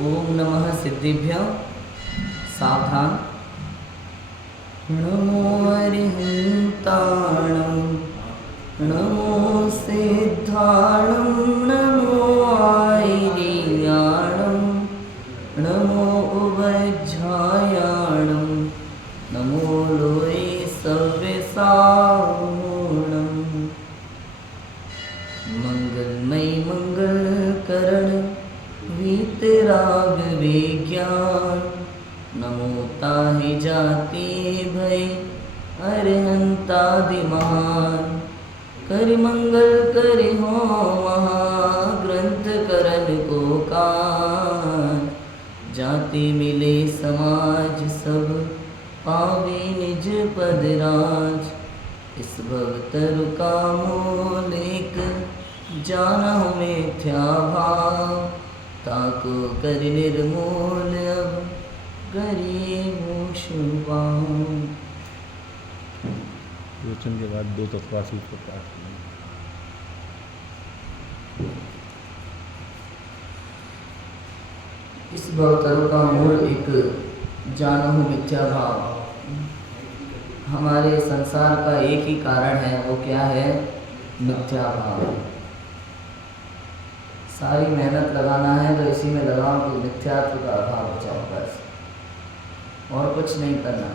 ओम नमः सिद्धिभ्यो सावधान। नमो अरिहंताणं नमो सिद्धाणं नमो आयर्याणं नमो उवज्झायाणं नमो लोये सव्यसावणं। मंगलमय मंगलकरण वीतराग विज्ञान नमो ताहि जाति भय अरहंतादि महान। करि मंगल करि हो महाग्रंथ करन को कान। जाति मिले समाज सब पावे निज पद राज। इस भवतरु का मोलेक जानहु मिथ्या भाव। ताको कर निर्मूल अब गरीबो शुभाम। वचन के बाद 2 तत्वासी को पाठ करें। इस भवतरु का मूल एक जानहु मिथ्या भाव। हमारे संसार का एक ही कारण है, वो क्या है? मिथ्या भाव। सारी मेहनत लगाना है तो इसी में लगाओ कि मिथ्यात्व का अभाव हो जाए, बस और कुछ नहीं करना।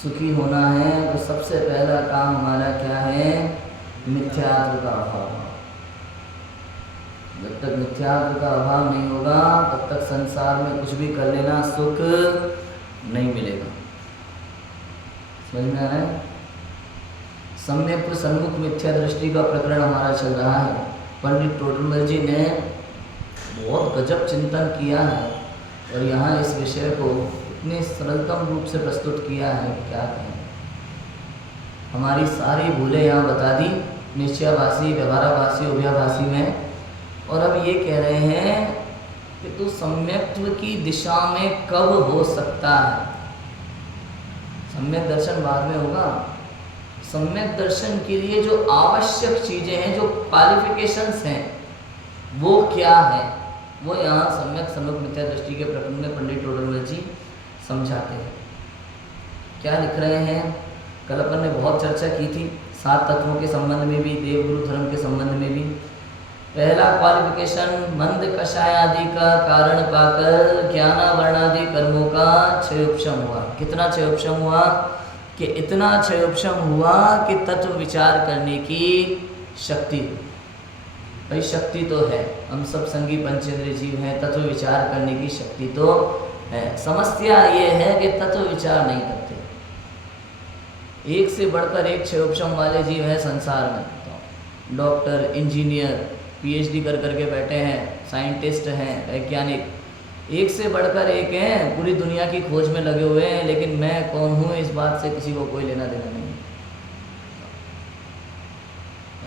सुखी होना है तो सबसे पहला काम हमारा क्या है? मिथ्यात्व का अभाव। जब तक मिथ्यात्व का अभाव नहीं होगा तब तक संसार में कुछ भी कर लेना सुख नहीं मिलेगा। समझ में आ रहा है? सम्यक सन्मुख मिथ्या दृष्टि का प्रकरण हमारा चल रहा है। पंडित टोडरमल जी ने बहुत गजब चिंतन किया है और यहाँ इस विषय को इतने सरलतम रूप से प्रस्तुत किया है, क्या कहें। हमारी सारी भूलें यहाँ बता दी, निश्चयाभासी, व्यवहाराभासी, उभयाभासी में। और अब ये कह रहे हैं कि तू सम्यक्त्व की दिशा में कब हो सकता है? सम्यक दर्शन बाद में होगा। सम्यक दर्शन के लिए जो आवश्यक चीजें हैं, जो क्वालिफिकेशंस हैं, वो क्या है, वो यहाँ सम्यक सन्मुख मिथ्या दृष्टि के प्रकरण में पंडित टोडरमल जी समझाते हैं। क्या लिख रहे हैं? कल अपन ने बहुत चर्चा की थी 7 तत्वों के संबंध में भी, देवगुरु धर्म के संबंध में भी। पहला क्वालिफिकेशन मंद कषाय आदि का कारण पाकर ज्ञानावरणादि कर्मों का क्षयोपशम हुआ। कितना क्षयोपशम हुआ? कि इतना क्षयोपशम हुआ कि तत्व विचार करने की शक्ति। भाई शक्ति तो है, हम सब संगी पंचेंद्रिय जीव हैं, तत्व विचार करने की शक्ति तो है। समस्या ये है कि तत्व विचार नहीं करते। एक से बढ़कर एक क्षयोपशम वाले जीव हैं संसार में। डॉक्टर, इंजीनियर, पीएचडी कर करके बैठे हैं, साइंटिस्ट हैं, वैज्ञानिक, एक से बढ़कर एक हैं, पूरी दुनिया की खोज में लगे हुए हैं, लेकिन मैं कौन हूँ इस बात से किसी को कोई लेना देना नहीं।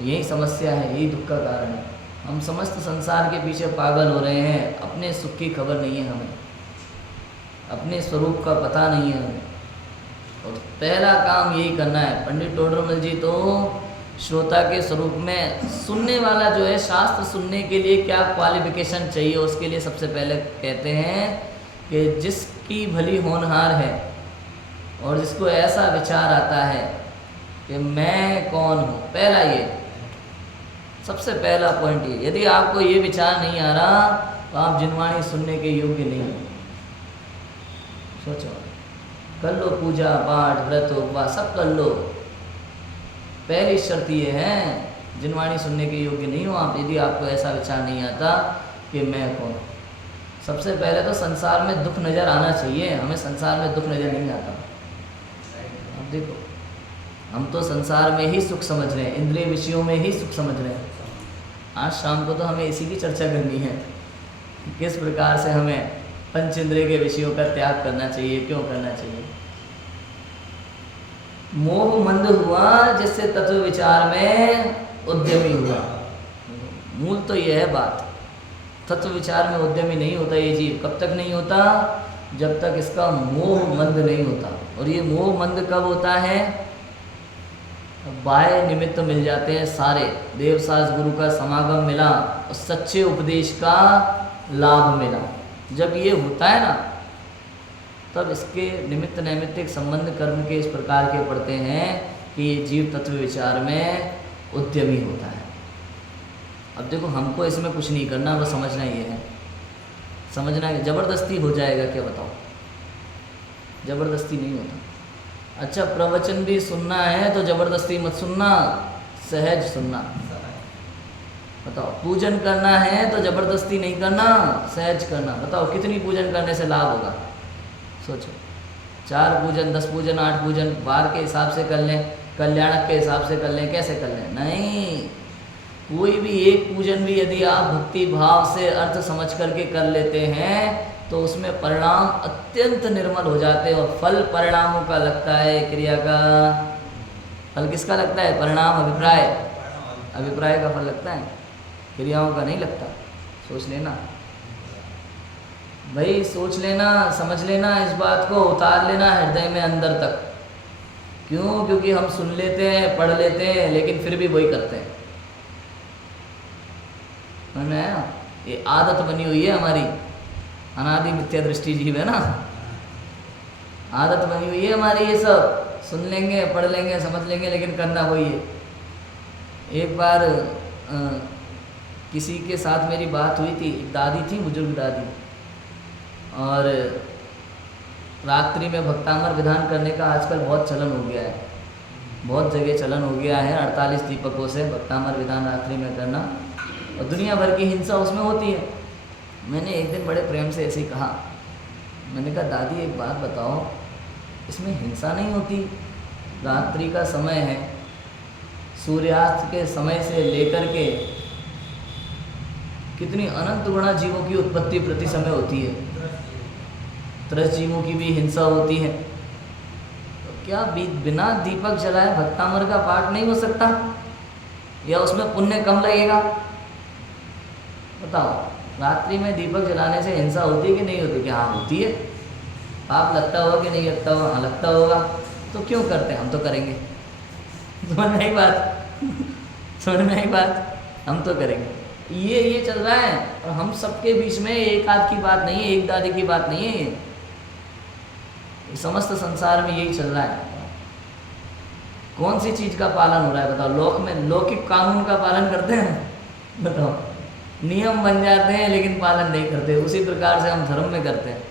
यही समस्या है, यही दुख का कारण है। हम समस्त संसार के पीछे पागल हो रहे हैं, अपने सुख की खबर नहीं है हमें, अपने स्वरूप का पता नहीं है हमें। और पहला काम यही करना है। पंडित टोडरमल जी तो श्रोता के स्वरूप में सुनने वाला जो है, शास्त्र सुनने के लिए क्या क्वालिफिकेशन चाहिए, उसके लिए सबसे पहले कहते हैं कि जिसकी भली होनहार है और जिसको ऐसा विचार आता है कि मैं कौन हूँ, पहला ये सबसे पहला पॉइंट ये। यदि आपको ये विचार नहीं आ रहा तो आप जिनवाणी सुनने के योग्य नहीं हो। सोचो, कर लो पूजा पाठ व्रत उपवास सब कर लो, पहली शर्त ये है जिनवाणी सुनने के योग्य नहीं हो आप, यदि आपको ऐसा विचार नहीं आता कि मैं कौन। सबसे पहले तो संसार में दुख नज़र आना चाहिए। हमें संसार में दुख नज़र नहीं आता। अब देखो, हम तो संसार में ही सुख समझ रहे हैं, इंद्रिय विषयों में ही सुख समझ रहे हैं। आज शाम को तो हमें इसी की चर्चा करनी है, किस प्रकार से हमें पंच इंद्रिय के विषयों का त्याग करना चाहिए, क्यों करना चाहिए। मोह मंद हुआ जिससे तत्व विचार में उद्यमी हुआ। मूल तो यह है बात। तत्व विचार में उद्यमी नहीं होता ये जीव। कब तक नहीं होता? जब तक इसका मोह मंद नहीं होता। और ये मोह मंद कब होता है? बाह्य निमित्त मिल जाते हैं सारे। देवसास गुरु का समागम मिला और सच्चे उपदेश का लाभ मिला, जब ये होता है ना, तब इसके निमित्त नैमित्तिक संबंध कर्म के इस प्रकार के पड़ते हैं कि ये जीव तत्व विचार में उद्यमी होता है। अब देखो, हमको इसमें कुछ नहीं करना, बस समझना ये है, समझना है। ज़बरदस्ती हो जाएगा क्या बताओ? ज़बरदस्ती नहीं होता। अच्छा, प्रवचन भी सुनना है तो ज़बरदस्ती मत सुनना, सहज सुनना। बताओ, पूजन करना है तो ज़बरदस्ती नहीं करना, सहज करना। बताओ, कितनी पूजन करने से लाभ होगा? सोचो, 4 पूजन, 10 पूजन, 8 पूजन वार के हिसाब से कर लें, कल्याणक के हिसाब से कर लें, कैसे कर लें? नहीं, कोई भी एक पूजन भी यदि आप भक्ति भाव से अर्थ समझ करके कर लेते हैं तो उसमें परिणाम अत्यंत निर्मल हो जाते हैं। और फल परिणामों का लगता है, क्रिया का फल किसका लगता है? परिणाम, अभिप्राय, अभिप्राय का फल लगता है, क्रियाओं का नहीं लगता। सोच लेना भाई, सोच लेना, समझ लेना, इस बात को उतार लेना हृदय में अंदर तक। क्यों? क्योंकि हम सुन लेते हैं, पढ़ लेते हैं, लेकिन फिर भी वही करते हैं। समझ में आया? ये आदत बनी हुई है हमारी, अनादि मिथ्या दृष्टि जीव है ना, आदत बनी हुई है हमारी। ये सब सुन लेंगे, पढ़ लेंगे, समझ लेंगे, लेकिन करना वही है। एक बार किसी के साथ मेरी बात हुई थी, एक दादी थी, बुजुर्ग दादी, और रात्रि में भक्तामर विधान करने का आजकल बहुत चलन हो गया है, बहुत जगह चलन हो गया है। 48 दीपकों से भक्तामर विधान रात्रि में करना, और दुनिया भर की हिंसा उसमें होती है। मैंने एक दिन बड़े प्रेम से ऐसे ही कहा, मैंने कहा दादी एक बात बताओ, इसमें हिंसा नहीं होती? रात्रि का समय है, सूर्यास्त के समय से लेकर के कितनी अनंत गुणा जीवों की उत्पत्ति प्रति समय होती है, 30 जीवों की भी हिंसा होती है, तो क्या बिना दीपक जलाए भक्तामर का पाठ नहीं हो सकता? या उसमें पुण्य कम लगेगा? बताओ, रात्रि में दीपक जलाने से हिंसा होती है कि नहीं होती? कि हाँ होती है। पाप लगता होगा कि नहीं लगता होगा? हाँ लगता होगा। तो क्यों करते हैं? हम तो करेंगे। समझ में आई बात? समझ में आई बात? हम तो करेंगे। ये चल रहा है, और हम सबके बीच में एक आध की बात नहीं है, एक दादी की बात नहीं है, ये समस्त संसार में यही चल रहा है। कौन सी चीज़ का पालन हो रहा है बताओ? लोक में लौकिक कानून का पालन करते हैं? बताओ, नियम बन जाते हैं लेकिन पालन नहीं करते। उसी प्रकार से हम धर्म में करते हैं,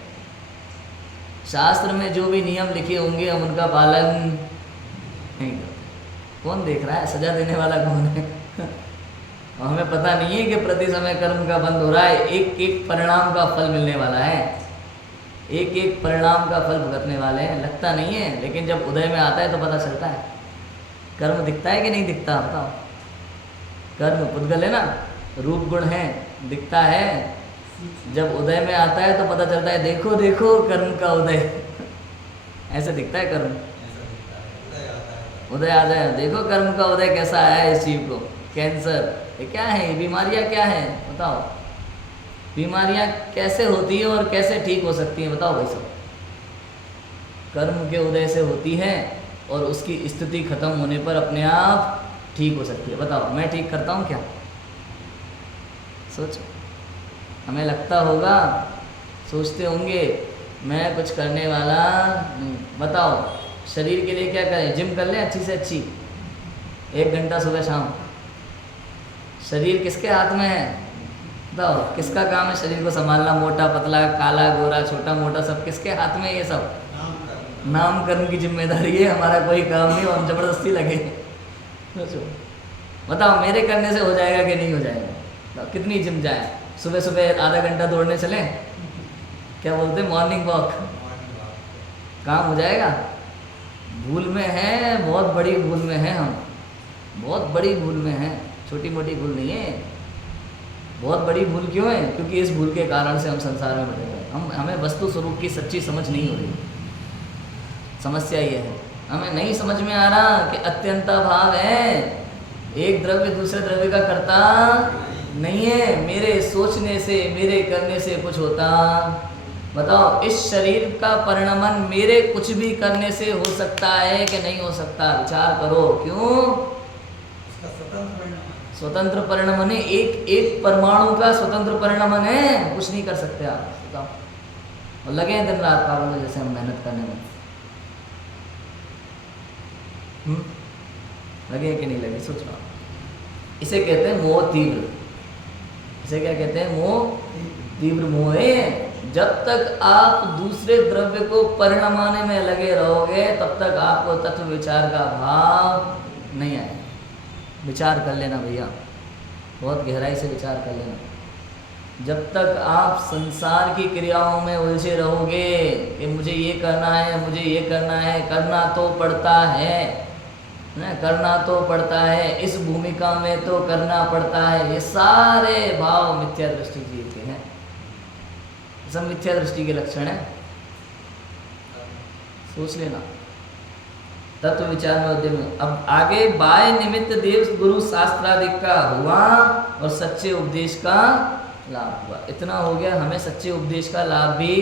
शास्त्र में जो भी नियम लिखे होंगे हम उनका पालन नहीं करते। कौन देख रहा है? सजा देने वाला कौन है? हमें पता नहीं है कि प्रति समय कर्म का बंद हो रहा है, एक एक परिणाम का फल मिलने वाला है, एक एक परिणाम का फल भुगतने वाले हैं। लगता नहीं है, लेकिन जब उदय में आता है तो पता चलता है। कर्म दिखता है कि नहीं दिखता? बताओ, कर्म पुद्गल है ना, रूप गुण है, दिखता है। जब उदय में आता है तो पता चलता है, देखो देखो कर्म का उदय। ऐसे दिखता है कर्म, उदय आ जाए, देखो कर्म का उदय कैसा आया है इस जीव को। कैंसर, ये क्या है? बीमारियां क्या है? बताओ, बीमारियां कैसे होती है और कैसे ठीक हो सकती हैं? बताओ भाई सब। कर्म के उदय से होती है, और उसकी स्थिति खत्म होने पर अपने आप ठीक हो सकती है। बताओ, मैं ठीक करता हूँ क्या? सोचो, हमें लगता होगा, सोचते होंगे मैं कुछ करने वाला नहीं। बताओ, शरीर के लिए क्या करें? जिम कर लें अच्छी से अच्छी, 1 घंटा सुबह शाम। शरीर किसके हाथ में है? बताओ, किसका काम है शरीर को संभालना? मोटा पतला, काला गोरा, छोटा मोटा, सब किसके हाथ में? ये सब नाम कर्म की जिम्मेदारी है, हमारा कोई काम नहीं, हम जबरदस्ती लगे। सोचो, बताओ, मेरे करने से हो जाएगा कि नहीं हो जाएगा? बताओ, कितनी जिम जाए? सुबह सुबह आधा घंटा दौड़ने चलें, क्या बोलते हैं, मॉर्निंग वॉक, काम हो जाएगा? भूल में है, बहुत बड़ी भूल में है हम, बहुत बड़ी भूल में है, छोटी मोटी भूल नहीं है। बहुत बड़ी भूल क्यों है? क्योंकि इस भूल के कारण से हम संसार में बैठे हैं। हमें वस्तु स्वरूप की सच्ची समझ नहीं हो रही। समस्या ये है, हमें नहीं समझ में आ रहा कि अत्यंता भाव है, एक द्रव्य दूसरे द्रव्य का करता नहीं है। मेरे सोचने से, मेरे करने से कुछ होता? बताओ, इस शरीर का परिणमन मेरे कुछ भी करने से हो सकता है कि नहीं हो सकता? विचार करो। क्यों? स्वतंत्र परिणमन है, एक एक परमाणु का स्वतंत्र परिणमन है, कुछ नहीं कर सकते आप, बताओ। और लगे हैं दिन रात पागलों जैसे हम मेहनत करने में, लगे कि नहीं लगे, सोच रहा। इसे कहते हैं मोह तीव्र। इसे क्या कहते हैं? मोह तीव्र। मोह है जब तक आप दूसरे द्रव्य को परिणमाने में लगे रहोगे तब तक आपको तत्व विचार का भाव नहीं आएगा। विचार कर लेना भैया, बहुत गहराई से विचार कर लेना। जब तक आप संसार की क्रियाओं में उलझे रहोगे कि मुझे ये करना है, मुझे ये करना है, करना तो पड़ता है ना, करना तो पड़ता है, इस भूमिका में तो करना पड़ता है, ये सारे भाव मिथ्या दृष्टि जीव के हैं, सब मिथ्या दृष्टि के लक्षण है। सोच लेना तत्व विचार में उद्यम। अब आगे बाय निमित्त देव गुरु शास्त्रादि का हुआ और सच्चे उपदेश का लाभ हुआ। इतना हो गया, हमें सच्चे उपदेश का लाभ भी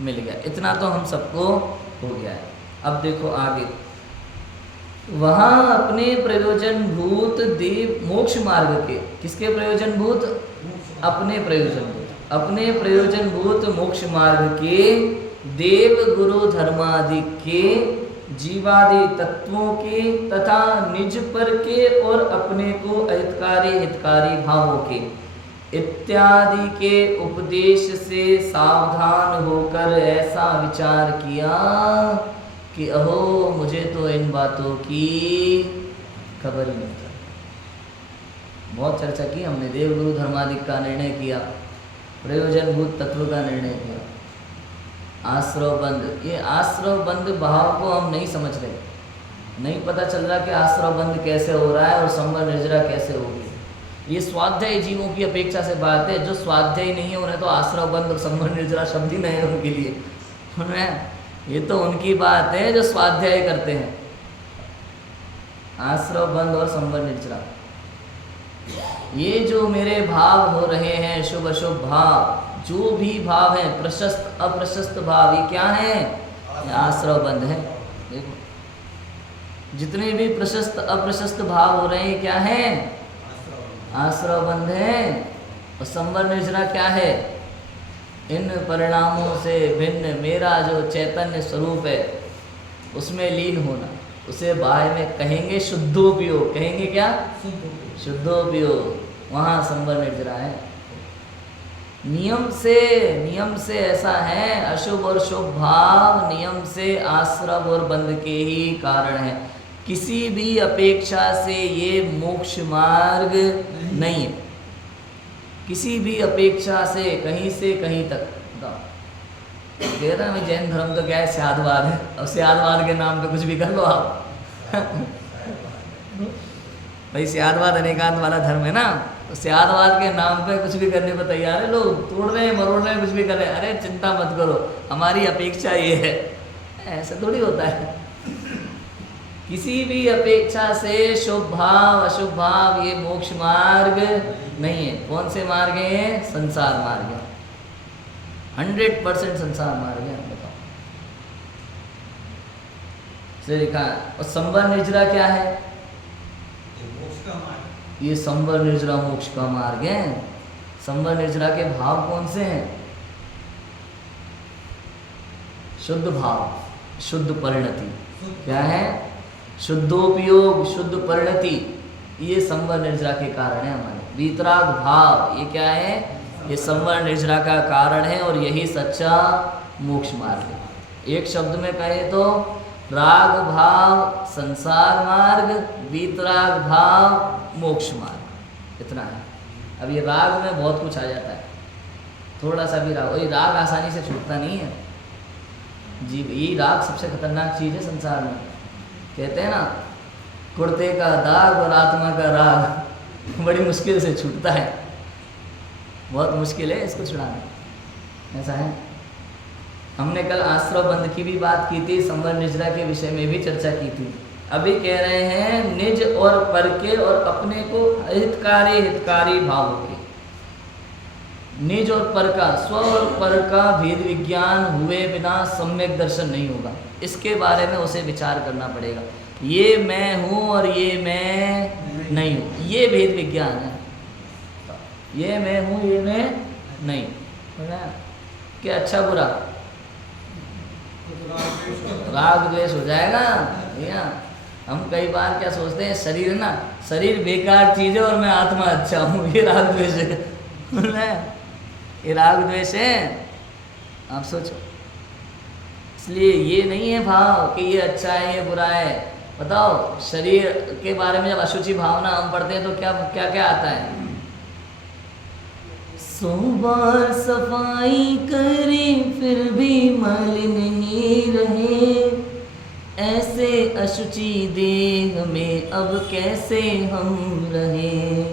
मिल गया, इतना तो हम सबको हो गया है। अब देखो आगे, वहाँ अपने प्रयोजन भूत देव मोक्ष मार्ग के, किसके प्रयोजन भूत? अपने प्रयोजन भूत, अपने प्रयोजन भूत मोक्ष मार्ग के देव गुरु धर्मादि के जीवादि तत्वों के तथा निज पर के और अपने को अहितकारी हितकारी भावों के इत्यादि के उपदेश से सावधान होकर ऐसा विचार किया कि अहो मुझे तो इन बातों की खबर ही नहीं था। बहुत चर्चा की हमने, देव गुरु धर्मादि का निर्णय किया, प्रयोजनभूत तत्व का निर्णय किया, आश्रव बंद। ये आश्रव बंद भाव को हम नहीं समझ रहे, नहीं पता चल रहा कि आश्रव बंद कैसे हो रहा है और संवर निर्जरा कैसे होगी। ये स्वाध्याय जीवों की अपेक्षा से बात है, जो स्वाध्याय नहीं है उन्हें तो आश्रव बंद और संवर निर्जरा शब्द ही नहीं है उनके लिए, उन्हें ये तो उनकी बात है जो स्वाध्याय करते हैं, आश्रव बंद और संवर निर्जरा। ये जो मेरे भाव हो रहे हैं, शुभ अशुभ भाव, जो भी भाव है, प्रशस्त अप्रशस्त भाव, ये क्या है? आश्रव बंद है। देखो जितने भी प्रशस्त अप्रशस्त भाव हो रहे हैं क्या है? आश्रव बंध है। और संवर निर्जरा क्या है? इन परिणामों से भिन्न मेरा जो चैतन्य स्वरूप है उसमें लीन होना, उसे बाह्य में कहेंगे शुद्धोपयोग। कहेंगे क्या? शुद्धोपयोग। वहाँ संवर निर्जरा है। नियम से ऐसा है, अशुभ और शुभ भाव नियम से आश्रव और बंध के ही कारण है। किसी भी अपेक्षा से ये मोक्ष मार्ग नहीं है, किसी भी अपेक्षा से कहीं तक। कह रहा मैं जैन धर्म तो क्या है, स्यादवाद है, और स्यादवाद के नाम पे कुछ भी कर लो आप भाई स्यादवाद अनेकांत वाला धर्म है ना, तो स्यादवाद के नाम पे कुछ भी करने को तैयार है लोग, तोड़ रहे हैं मरोड़ रहे हैं, कुछ भी कर रहे हैं। अरे चिंता मत करो, हमारी अपेक्षा ये है, ऐसा थोड़ी होता है। किसी भी अपेक्षा से शुभ भाव अशुभ भाव ये मोक्ष मार्ग नहीं है। कौन से मार्ग है? संसार मार्ग है, 100% संसार मार्ग है। बताओ से लिखा है। और संवर निर्जरा क्या है? ये संवर निर्जरा मोक्ष का मार्ग है। संवर निर्जरा के भाव कौन से हैं? शुद्ध भाव, शुद्ध परिणति। क्या है? शुद्धोपयोग, शुद्ध परिणति, ये संवर निर्जरा के कारण है हमारे। वीतराग भाव ये क्या है? ये संवर निर्जरा का कारण है और यही सच्चा मोक्ष मार्ग है। एक शब्द में कहे तो राग भाव संसार मार्ग, वीतराग भाव मोक्ष मार्ग, इतना है। अब ये राग में बहुत कुछ आ जाता है, थोड़ा सा भी राग, ये राग आसानी से छूटता नहीं है जी। ये राग सबसे खतरनाक चीज़ है संसार में। कहते हैं ना, कुर्ते का दाग और आत्मा का राग बड़ी मुश्किल से छूटता है, बहुत मुश्किल है इसको छुड़ाना, ऐसा है। हमने कल आश्रव बंध की भी बात की थी, संवर निर्जरा के विषय में भी चर्चा की थी। अभी कह रहे हैं निज और पर के और अपने को हितकारी भावों के। निज और पर का, स्व और पर का भेद विज्ञान हुए बिना सम्यक दर्शन नहीं होगा। इसके बारे में उसे विचार करना पड़ेगा। ये मैं हूँ और ये मैं नहीं हूँ, ये भेद विज्ञान है। ये मैं हूँ, ये मैं नहीं। क्या अच्छा बुरा राग द्वेष हो जाएगा भैया। हम कई बार क्या सोचते हैं, शरीर बेकार चीज है और मैं आत्मा अच्छा हूँ, ये राग द्वेष है। ये राग द्वेष है, आप सोचो। इसलिए ये नहीं है भाव कि ये अच्छा है ये बुरा है। बताओ, शरीर के बारे में जब अशुचि भावना हम पढ़ते हैं तो क्या क्या क्या आता है? 100 बार सफाई करें फिर भी मलिन ही रहे, ऐसे अशुचि देह में अब कैसे हम रहें।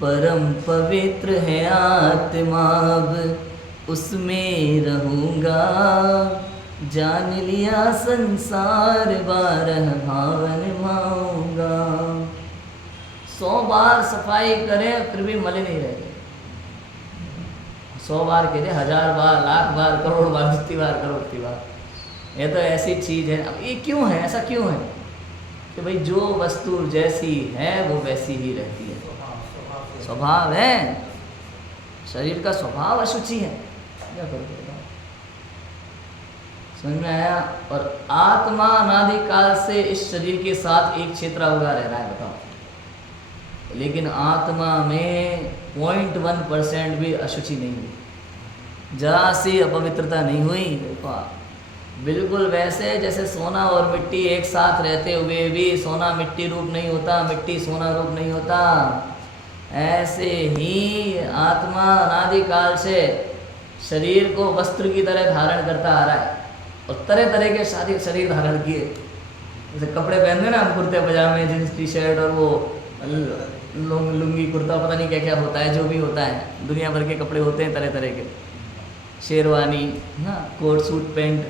परम पवित्र है आत्मा, अब उसमें रहूँगा, जान लिया संसार 12 भाव निभाऊंगा। 100 बार सफाई करें फिर भी मलिन नहीं रहे। 100 बार कह दे, 1000 बार, लाख बार, करोड़ बार, जितनी बार करो उतनी बार। ये तो ऐसी चीज है। अब ये क्यों है, ऐसा क्यों है कि भाई जो वस्तु जैसी है वो वैसी ही रहती है। स्वभाव है, शरीर का स्वभाव अशुचि है, क्या करोगे? समझ में आया? और आत्मा अनादिकाल से इस शरीर के साथ एक क्षेत्र होगा रह रहा है, बताओ। लेकिन आत्मा में 0.1% भी अशुचि नहीं हुई, जरा सी अपवित्रता नहीं हुई। देखो बिल्कुल वैसे जैसे सोना और मिट्टी एक साथ रहते हुए भी सोना मिट्टी रूप नहीं होता, मिट्टी सोना रूप नहीं होता, ऐसे ही आत्मा अनादिकाल से शरीर को वस्त्र की तरह धारण करता आ रहा है और तरह तरह के शरीर धारण किए। जैसे कपड़े पहनते ना हम, कुर्ते पजामे, जींस टी शर्ट और वो लुंगी कुर्ता, पता नहीं क्या क्या होता है, जो भी होता है दुनिया भर के कपड़े होते हैं तरह तरह के, शेरवानी ना, कोट सूट पैंट,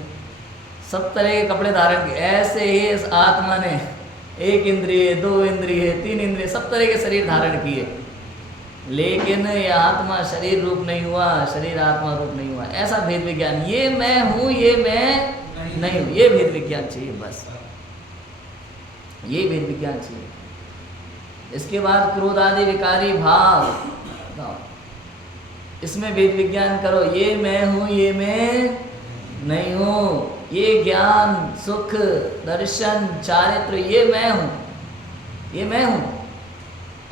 सब तरह के कपड़े धारण किए। ऐसे ही इस आत्मा ने 1 इंद्रिय, 2 इंद्रिय, 3 इंद्रिय, सब तरह के शरीर धारण किए, लेकिन ये आत्मा शरीर रूप नहीं हुआ, शरीर आत्मा रूप नहीं हुआ। ऐसा भेद विज्ञान, ये मैं हूँ ये मैं नहीं हूँ, ये भेद विज्ञान चाहिए, बस ये भेद विज्ञान चाहिए। इसके बाद क्रोध आदि विकारी भाव, इसमें भेद विज्ञान करो। ये मैं हूँ ये मैं नहीं हूँ, ये ज्ञान सुख दर्शन चारित्र ये मैं हूँ, ये मैं हूँ।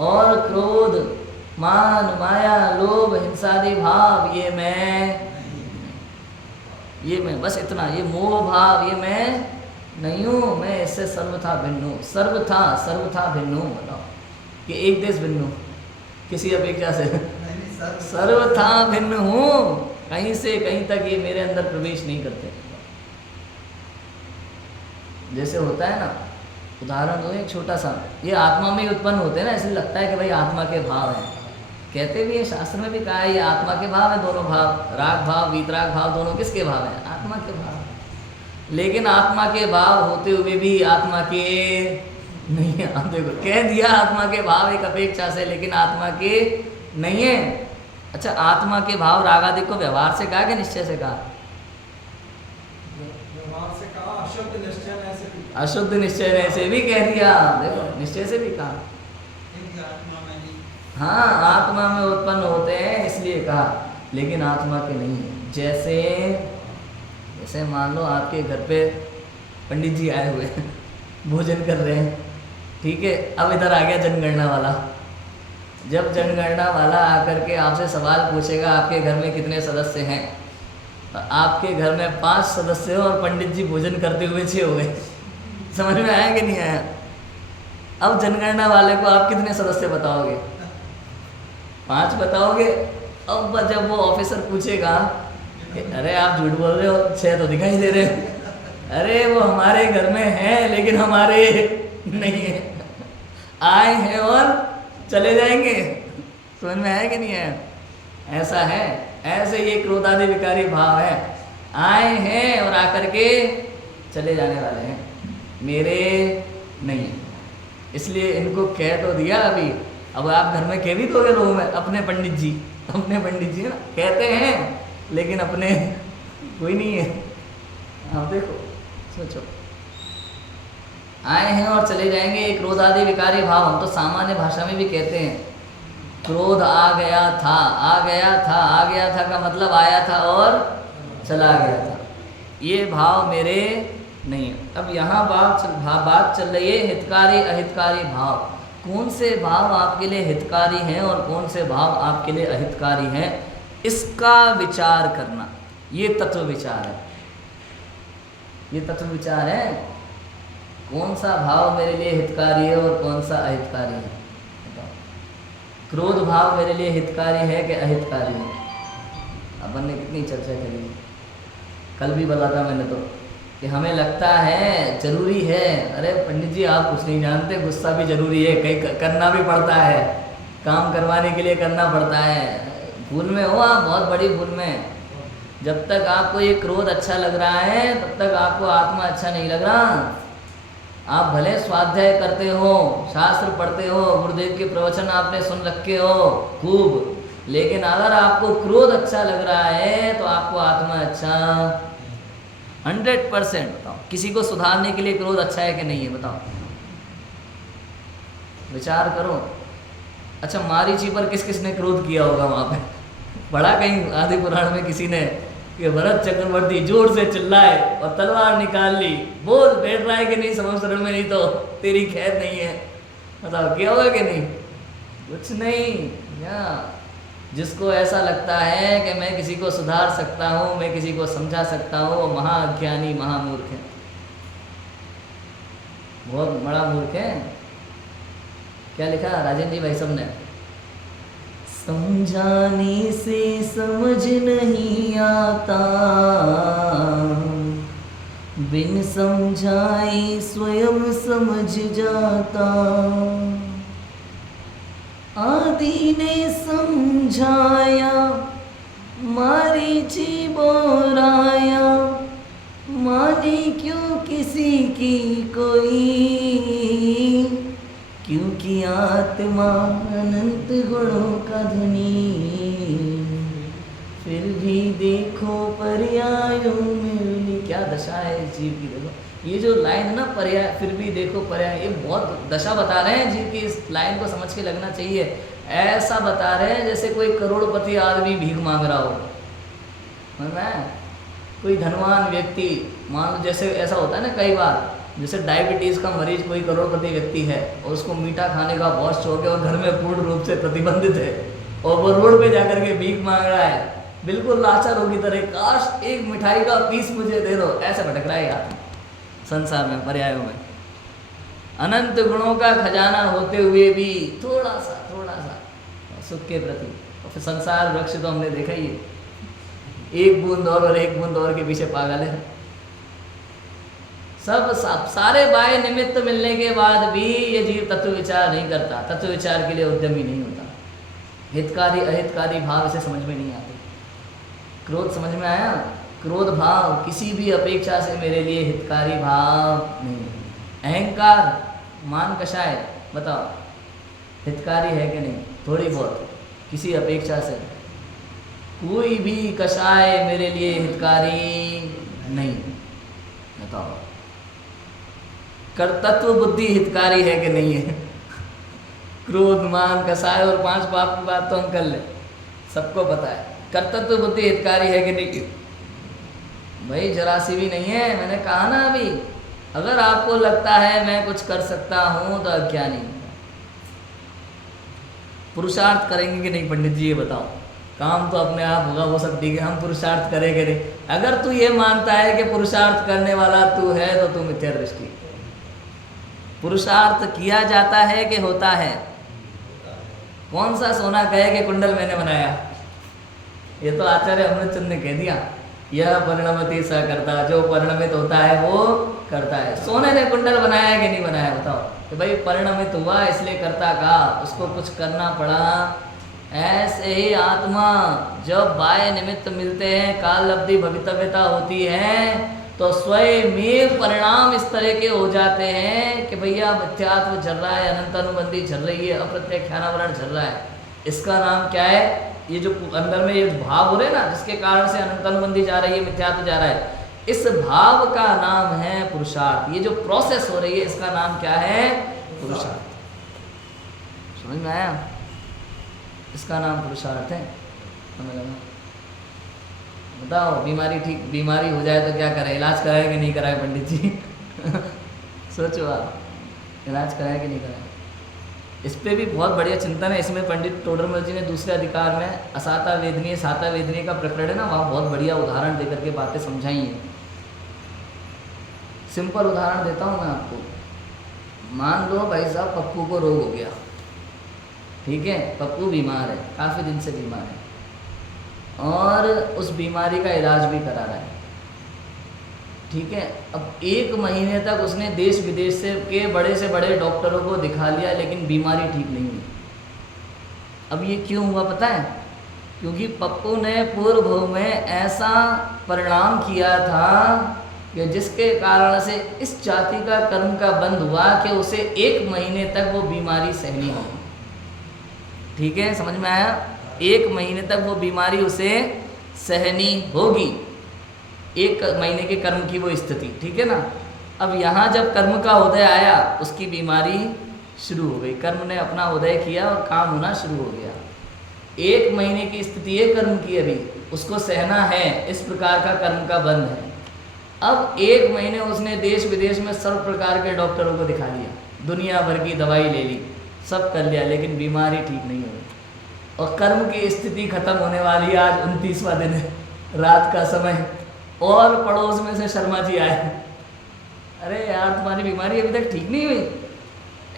और क्रोध मान माया लोभ हिंसादि भाव ये मैं, बस इतना। ये मोह भाव ये मैं नहीं हूँ, मैं इससे सर्वथा भिन्न हूँ, सर्वथा भिन्न हूँ। बताओ कि एक देश भिन्न हूँ किसी अपेक्षा से, सर्वथा भिन्न हूँ, कहीं से कहीं तक ये मेरे अंदर प्रवेश नहीं करते। जैसे होता है ना, उदाहरण दो एक छोटा सा, ये आत्मा में उत्पन्न होते हैं ना, इसलिए लगता है कि भाई आत्मा के भाव हैं। कहते भी है, शास्त्र में भी कहा है ये आत्मा के भाव है, दोनों भाव, राग भाव वीतराग भाव, दोनों किसके भाव हैं? आत्मा के भाव। लेकिन आत्मा के भाव होते हुए भी आत्मा के नहीं है। आप देखो, कह दिया आत्मा के भाव एक अपेक्षा से, लेकिन आत्मा के नहीं है। अच्छा, आत्मा के भाव राग आदि को व्यवहार से कहा कि निश्चय से कहा? व्यवहार से कहा, अशुद्ध निश्चय ऐसे भी, अशुद्ध निश्चय ऐसे भी कह दिया। देखो, निश्चय से भी कहा। हाँ, आत्मा में उत्पन्न होते हैं इसलिए कहा, लेकिन आत्मा के नहीं है। जैसे मान लो आपके घर पे पंडित जी आए हुए हैं, भोजन कर रहे हैं, ठीक है। अब इधर आ गया जनगणना वाला। जब जनगणना वाला आकर के आपसे सवाल पूछेगा आपके घर में कितने सदस्य हैं, तो आपके घर में 5 सदस्य हो और पंडित जी भोजन करते हुए 6 हो गए। समझ में आया कि नहीं आया? अब जनगणना वाले को आप कितने सदस्य बताओगे? 5 बताओगे। अब जब वो ऑफिसर पूछेगा कि अरे आप झूठ बोल रहे हो, 6 तो दिखाई दे रहे हो। अरे वो हमारे घर में है लेकिन हमारे नहीं है, आए हैं और चले जाएंगे। समझ में आया कि नहीं है? ऐसा है, ऐसे ये क्रोध आदि विकारी भाव है, आए हैं और आकर के चले जाने वाले हैं, मेरे नहीं है। इसलिए इनको कह तो दिया अभी, अब आप घर में कह भी दोगे लोगों में, अपने पंडित जी है ना, कहते हैं लेकिन अपने कोई नहीं है। आप देखो, सोचो। आए हैं और चले जाएंगे। एक क्रोध आदि विकारी भाव हम तो सामान्य भाषा में भी कहते हैं, क्रोध आ गया था, आ गया था, आ गया था का मतलब आया था और चला गया था, ये भाव मेरे नहीं है। अब यहाँ बात चल रही है हितकारी अहितकारी भाव। कौन से भाव आपके लिए हितकारी हैं और कौन से भाव आपके लिए अहितकारी हैं, इसका विचार करना, ये तत्व विचार है। ये तत्व विचार है, कौन सा भाव मेरे लिए हितकारी है और कौन सा अहितकारी है। क्रोध भाव मेरे लिए हितकारी है कि अहितकारी है। अपन ने कितनी चर्चा करी, कल भी बोला था मैंने तो कि हमें लगता है जरूरी है। अरे पंडित जी आप कुछ नहीं जानते, गुस्सा भी जरूरी है, कहीं करना भी पड़ता है, काम करवाने के लिए करना पड़ता है। भूल में हो आप, बहुत बड़ी भूल में। जब तक आपको ये क्रोध अच्छा लग रहा है तब तक आपको आत्मा अच्छा नहीं लग रहा। आप भले स्वाध्याय करते हो, शास्त्र पढ़ते हो, गुरुदेव के प्रवचन आपने सुन रखे हो खूब, लेकिन अगर आपको क्रोध अच्छा लग रहा है तो आपको आत्मा अच्छा 100%। बताओ किसी को सुधारने के लिए क्रोध अच्छा है कि नहीं है, बताओ, विचार करो। अच्छा मारीची पर किस किस ने क्रोध किया होगा वहां पे, बड़ा कहीं आदि पुराण में किसी ने कि भरत चक्रवर्ती जोर से चिल्लाए और तलवार निकाल ली, बोल बैठ रहा है कि नहीं समझ में, नहीं तो तेरी खैर नहीं है। बताओ क्या होगा कि नहीं, कुछ नहीं। या जिसको ऐसा लगता है कि मैं किसी को सुधार सकता हूँ, मैं किसी को समझा सकता हूँ, वो महाअज्ञानी महामूर्ख है, बहुत बड़ा मूर्ख है। क्या लिखा राजेंद्र जी भाई साहब ने, समझाने से समझ नहीं आता, बिन समझाए स्वयं समझ जाता। आदि ने समझाया, मारीची बोराया, माने क्यों किसी की कोई, क्योंकि आत्मा अनंत गुणों का धनी। फिर भी देखो पर्यायों में, क्या दशा है इस जीव की। देखो ये जो लाइन है ना, पर्याय, फिर भी देखो पर्याय, ये बहुत दशा बता रहे हैं जीव की। इस लाइन को समझ के लगना चाहिए। ऐसा बता रहे हैं जैसे कोई करोड़पति आदमी भीख मांग रहा हो, मैं कोई धनवान व्यक्ति, मान लो जैसे ऐसा होता है ना कई बार, जैसे डायबिटीज़ का मरीज कोई करोड़पति व्यक्ति है और उसको मीठा खाने का बहुत शौक है और घर में पूर्ण रूप से प्रतिबंधित है और वो रोड पे जाकर के भीख मांग रहा है, बिल्कुल लाचारों की तरह, काश एक मिठाई का पीस मुझे दे दो, ऐसा भटक रहा है आत्मा संसार में, पर्यायों में। अनंत गुणों का खजाना होते हुए भी थोड़ा सा सुख के प्रति, और फिर संसार वृक्ष तो हमने देखा ही है, एक बूंद और एक बूंद और के पीछे पागल है। सब सारे बाह्य निमित्त मिलने के बाद भी ये जीव तत्व विचार नहीं करता, तत्व विचार के लिए उद्यमी नहीं होता। हितकारी अहितकारी भाव इसे समझ में नहीं आते। क्रोध समझ में आया, क्रोध भाव किसी भी अपेक्षा से मेरे लिए हितकारी भाव नहीं है। अहंकार मान कषाय, बताओ हितकारी है कि नहीं, थोड़ी बहुत किसी अपेक्षा से, कोई भी कषाय मेरे लिए हितकारी नहीं। बताओ कर्तत्व बुद्धि हितकारी है कि नहीं है। क्रोध मान कषाय और 5 पाप की बात तो हम कर ले, सबको पता है। कर्तत्व बुद्धि हितकारी है कि नहीं, भाई जरा सी भी नहीं है। मैंने कहा ना अभी, अगर आपको लगता है मैं कुछ कर सकता हूं तो अज्ञानी। पुरुषार्थ करेंगे कि नहीं पंडित जी, ये बताओ। काम तो अपने आप होगा, वो सब ठीक है, हम पुरुषार्थ करेंगे नहीं। अगर तू ये मानता है कि पुरुषार्थ करने वाला तू है तो तू मिथ्या दृष्टि। पुरुषार्थ किया जाता है कि होता है? कौन सा सोना कहे कि कुंडल मैंने बनाया? ये तो आचार्य अमृतचंद ने कह दिया, यह परिणमति स करता, जो परिणमित होता है वो करता है। सोने ने कुंडल बनाया कि नहीं बनाया, बताओ। कि भाई परिणमित हुआ इसलिए करता का, उसको कुछ करना पड़ा। ऐसे ही आत्मा जब बाह्य निमित्त मिलते हैं, काल अवधि भवितव्यता होती है, तो स्वयं परिणाम इस तरह के हो जाते हैं कि भैया मिथ्यात्व झल रहा है, अनंत अनुबंधी झल रही है, अप्रत्यक्षानावरण झल रहा है। इसका नाम क्या है? ये जो अंदर में ये भाव हो रहे हैं ना, जिसके कारण से अनंत अनुबंधी जा रही है, मिथ्यात्व जा रहा है, इस भाव का नाम है पुरुषार्थ। ये जो प्रोसेस हो रही है इसका नाम क्या है? पुरुषार्थ। समझ में आया? इसका नाम पुरुषार्थ है। समझ लगा? बताओ, बीमारी हो जाए तो क्या करें? इलाज कराए कि नहीं कराए पंडित जी? सोचो आप, इलाज कराए कि नहीं कराए? इस पे भी बहुत बढ़िया चिंतन है। इसमें पंडित टोडरमल जी ने दूसरे अधिकार में असाता वेदनीय साता वेदनीय का प्रकरण है ना, वहाँ बहुत बढ़िया उदाहरण देकर के बातें समझाई हैं। सिंपल उदाहरण देता हूँ मैं आपको। मान लो भाई साहब पप्पू को रोग हो गया, ठीक है, पप्पू बीमार है, काफ़ी दिन से बीमार है और उस बीमारी का इलाज भी करा रहा है, ठीक है। अब 1 महीने तक उसने देश विदेश के बड़े से बड़े डॉक्टरों को दिखा लिया लेकिन बीमारी ठीक नहीं हुई। अब ये क्यों हुआ पता है? क्योंकि पप्पू ने पूर्व में ऐसा परिणाम किया था कि जिसके कारण से इस जाति का कर्म का बंध हुआ कि उसे 1 महीने तक वो बीमारी सहनी होगी। ठीक है, समझ में आया? 1 महीने तक वो बीमारी उसे सहनी होगी, 1 महीने के कर्म की वो स्थिति, ठीक है ना। अब यहाँ जब कर्म का उदय आया उसकी बीमारी शुरू हो गई, कर्म ने अपना उदय किया और काम होना शुरू हो गया। 1 महीने की स्थिति है कर्म की, अभी उसको सहना है, इस प्रकार का कर्म का बंध है। अब 1 महीने उसने देश विदेश में सब प्रकार के डॉक्टरों को दिखा लिया, दुनिया भर की दवाई ले ली, सब कर लिया, लेकिन बीमारी ठीक नहीं हुई और कर्म की स्थिति खत्म होने वाली है। आज 29वां दिन है, रात का समय, और पड़ोस में से शर्मा जी आए, अरे यार तुम्हारी बीमारी अभी तक ठीक नहीं हुई।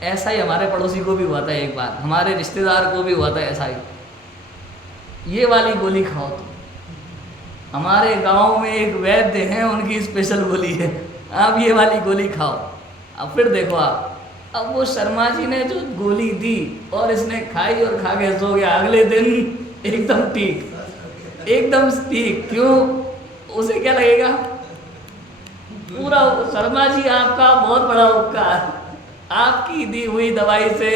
ऐसा ही हमारे पड़ोसी को भी हुआ था एक बार, हमारे रिश्तेदार को भी हुआ था ऐसा ही, ये वाली गोली खाओ तुम। हमारे गांव में एक वैद्य हैं, उनकी स्पेशल गोली है, आप ये वाली गोली खाओ। अब फिर देखो आप, अब वो शर्मा जी ने जो गोली दी और इसने खाई और खा के सो गया, अगले दिन एकदम ठीक, एकदम ठीक। क्यों? उसे क्या लगेगा? पूरा शर्मा जी आपका बहुत बड़ा उपकार, आपकी दी हुई दवाई से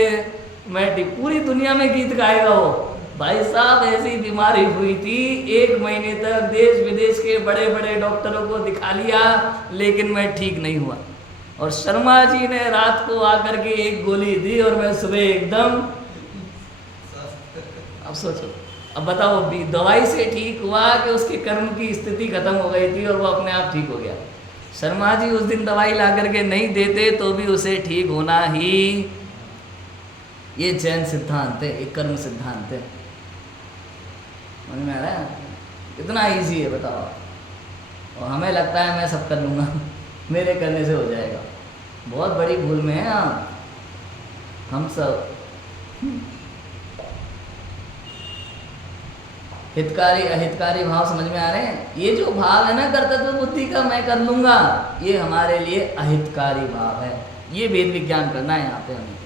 मैं ठीक, पूरी दुनिया में गीत गाएगा वो, भाई साहब ऐसी बीमारी हुई थी, 1 महीने तक देश विदेश के बड़े बड़े डॉक्टरों को दिखा लिया लेकिन मैं ठीक नहीं हुआ, और शर्मा जी ने रात को आकर के एक गोली दी और मैं सुबह एकदम। अब सोचो, अब बताओ दवाई से ठीक हुआ कि उसके कर्म की स्थिति खत्म हो गई थी और वो अपने आप ठीक हो गया। शर्मा जी उस दिन दवाई ला करके नहीं देते तो भी उसे ठीक होना ही, ये जैन सिद्धांत है, एक कर्म सिद्धांत है। समझ में आ रहा है? कितना इजी है बताओ। और हमें लगता है मैं सब कर लूँगा, मेरे करने से हो जाएगा। बहुत बड़ी भूल में है हम सब। हितकारी अहितकारी भाव समझ में आ रहे हैं? ये जो भाव है ना कर्तव्य बुद्धि का, मैं कर लूँगा, ये हमारे लिए अहितकारी भाव है। ये वेद विज्ञान करना है यहाँ पे हमें।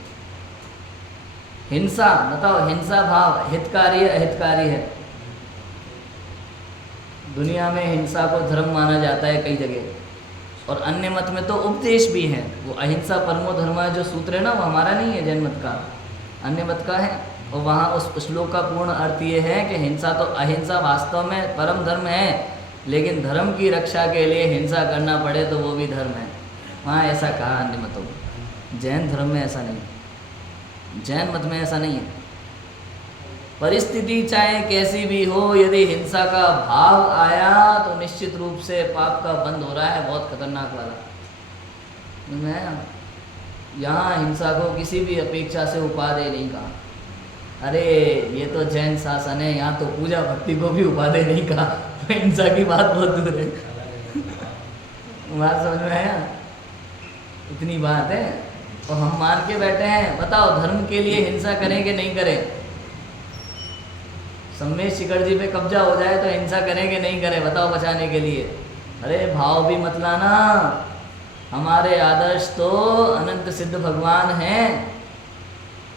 हिंसा, बताओ हिंसा भाव हितकारी है अहितकारी है? दुनिया में हिंसा को धर्म माना जाता है कई जगह, और अन्य मत में तो उपदेश भी है। वो अहिंसा परमो धर्म जो सूत्र है ना, वो हमारा नहीं है, जैन मत का, अन्य मत का है। और वहाँ उस श्लोक का पूर्ण अर्थ ये है कि हिंसा तो अहिंसा वास्तव में परम धर्म है, लेकिन धर्म की रक्षा के लिए हिंसा करना पड़े तो वो भी धर्म है। वहाँ ऐसा कहा अन्य मतों में। जैन धर्म में ऐसा नहीं, जैन मत में ऐसा नहीं है। परिस्थिति चाहे कैसी भी हो, यदि हिंसा का भाव आया तो निश्चित रूप से पाप का बंध हो रहा है, बहुत खतरनाक वाला। मैं यहाँ हिंसा को किसी भी अपेक्षा से उपादेय नहीं कहा। अरे ये तो जैन शासन है, यहाँ तो पूजा भक्ति को भी उपादेय नहीं कहा, तो हिंसा की बात बहुत दूर है। बात समझ में आया? इतनी बात है और हम मान के बैठे हैं। बताओ धर्म के लिए हिंसा करें कि नहीं करें? सम्मेश शिखर जी पे कब्जा हो जाए तो हिंसा करें कि नहीं करें? बताओ बचाने के लिए। अरे भाव भी मत लाना, हमारे आदर्श तो अनंत सिद्ध भगवान हैं,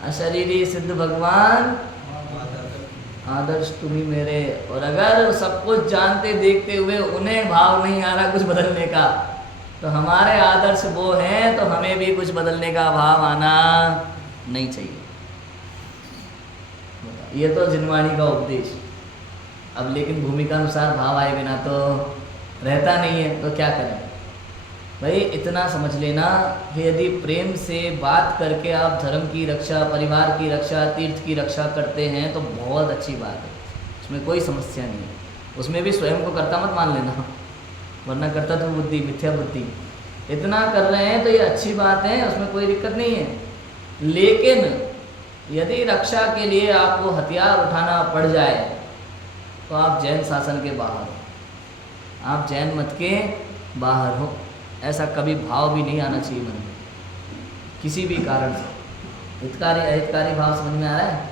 अशरीरी सिद्ध भगवान, आदर्श तुम ही मेरे। और अगर सब कुछ जानते देखते हुए उन्हें भाव नहीं आ रहा कुछ बदलने का, तो हमारे आदर्श वो हैं, तो हमें भी कुछ बदलने का भाव आना नहीं चाहिए। ये तो जिनवाणी का उपदेश। अब लेकिन भूमिका अनुसार भाव आए बिना तो रहता नहीं है तो क्या करें भाई। इतना समझ लेना कि यदि प्रेम से बात करके आप धर्म की रक्षा, परिवार की रक्षा, तीर्थ की रक्षा करते हैं तो बहुत अच्छी बात है, उसमें कोई समस्या नहीं है। उसमें भी स्वयं को कर्ता मत मान लेना, वरना कर्ता तो बुद्धि, मिथ्या बुद्धि। इतना कर रहे हैं तो ये अच्छी बात है, उसमें कोई दिक्कत नहीं है। लेकिन यदि रक्षा के लिए आपको हथियार उठाना पड़ जाए तो आप जैन शासन के बाहर हो, आप जैन मत के बाहर हो। ऐसा कभी भाव भी नहीं आना चाहिए मन में किसी भी कारण से। हितकारी अहितकारी भाव समझ में आ रहा है?